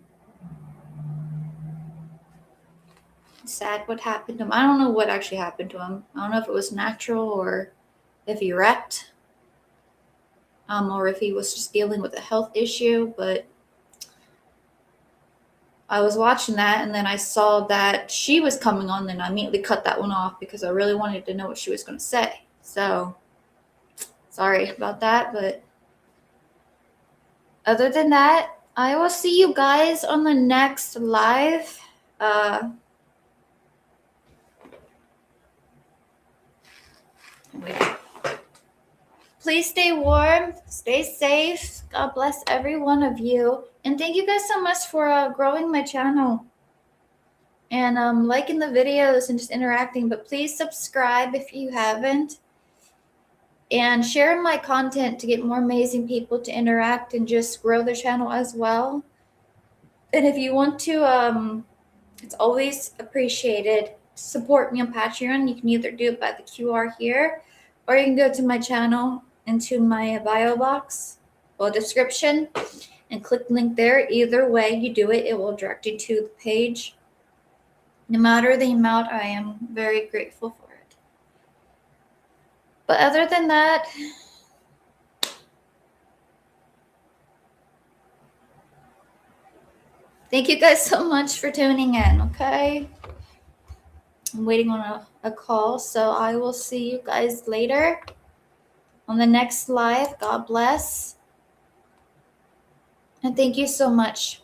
it's sad what happened to him. I don't know what actually happened to him. I don't know if it was natural or if he wrecked, or if he was just dealing with a health issue, but I was watching that, and then I saw that she was coming on, and I immediately cut that one off because I really wanted to know what she was going to say. So, sorry about that, but other than that, I will see you guys on the next live. Wait. Please stay warm, stay safe. God bless every one of you. And thank you guys so much for growing my channel and liking the videos and just interacting. But please subscribe if you haven't. And share my content to get more amazing people to interact and just grow their channel as well. And if you want to, it's always appreciated. Support me on Patreon. You can either do it by the QR here, or you can go to my channel into my bio box or description and click link there. Either way you do it, it will direct you to the page. No matter the amount, I am very grateful for it. But other than that, thank you guys so much for tuning in, okay? I'm waiting on a call, so I will see you guys later on the next live. God bless. And thank you so much.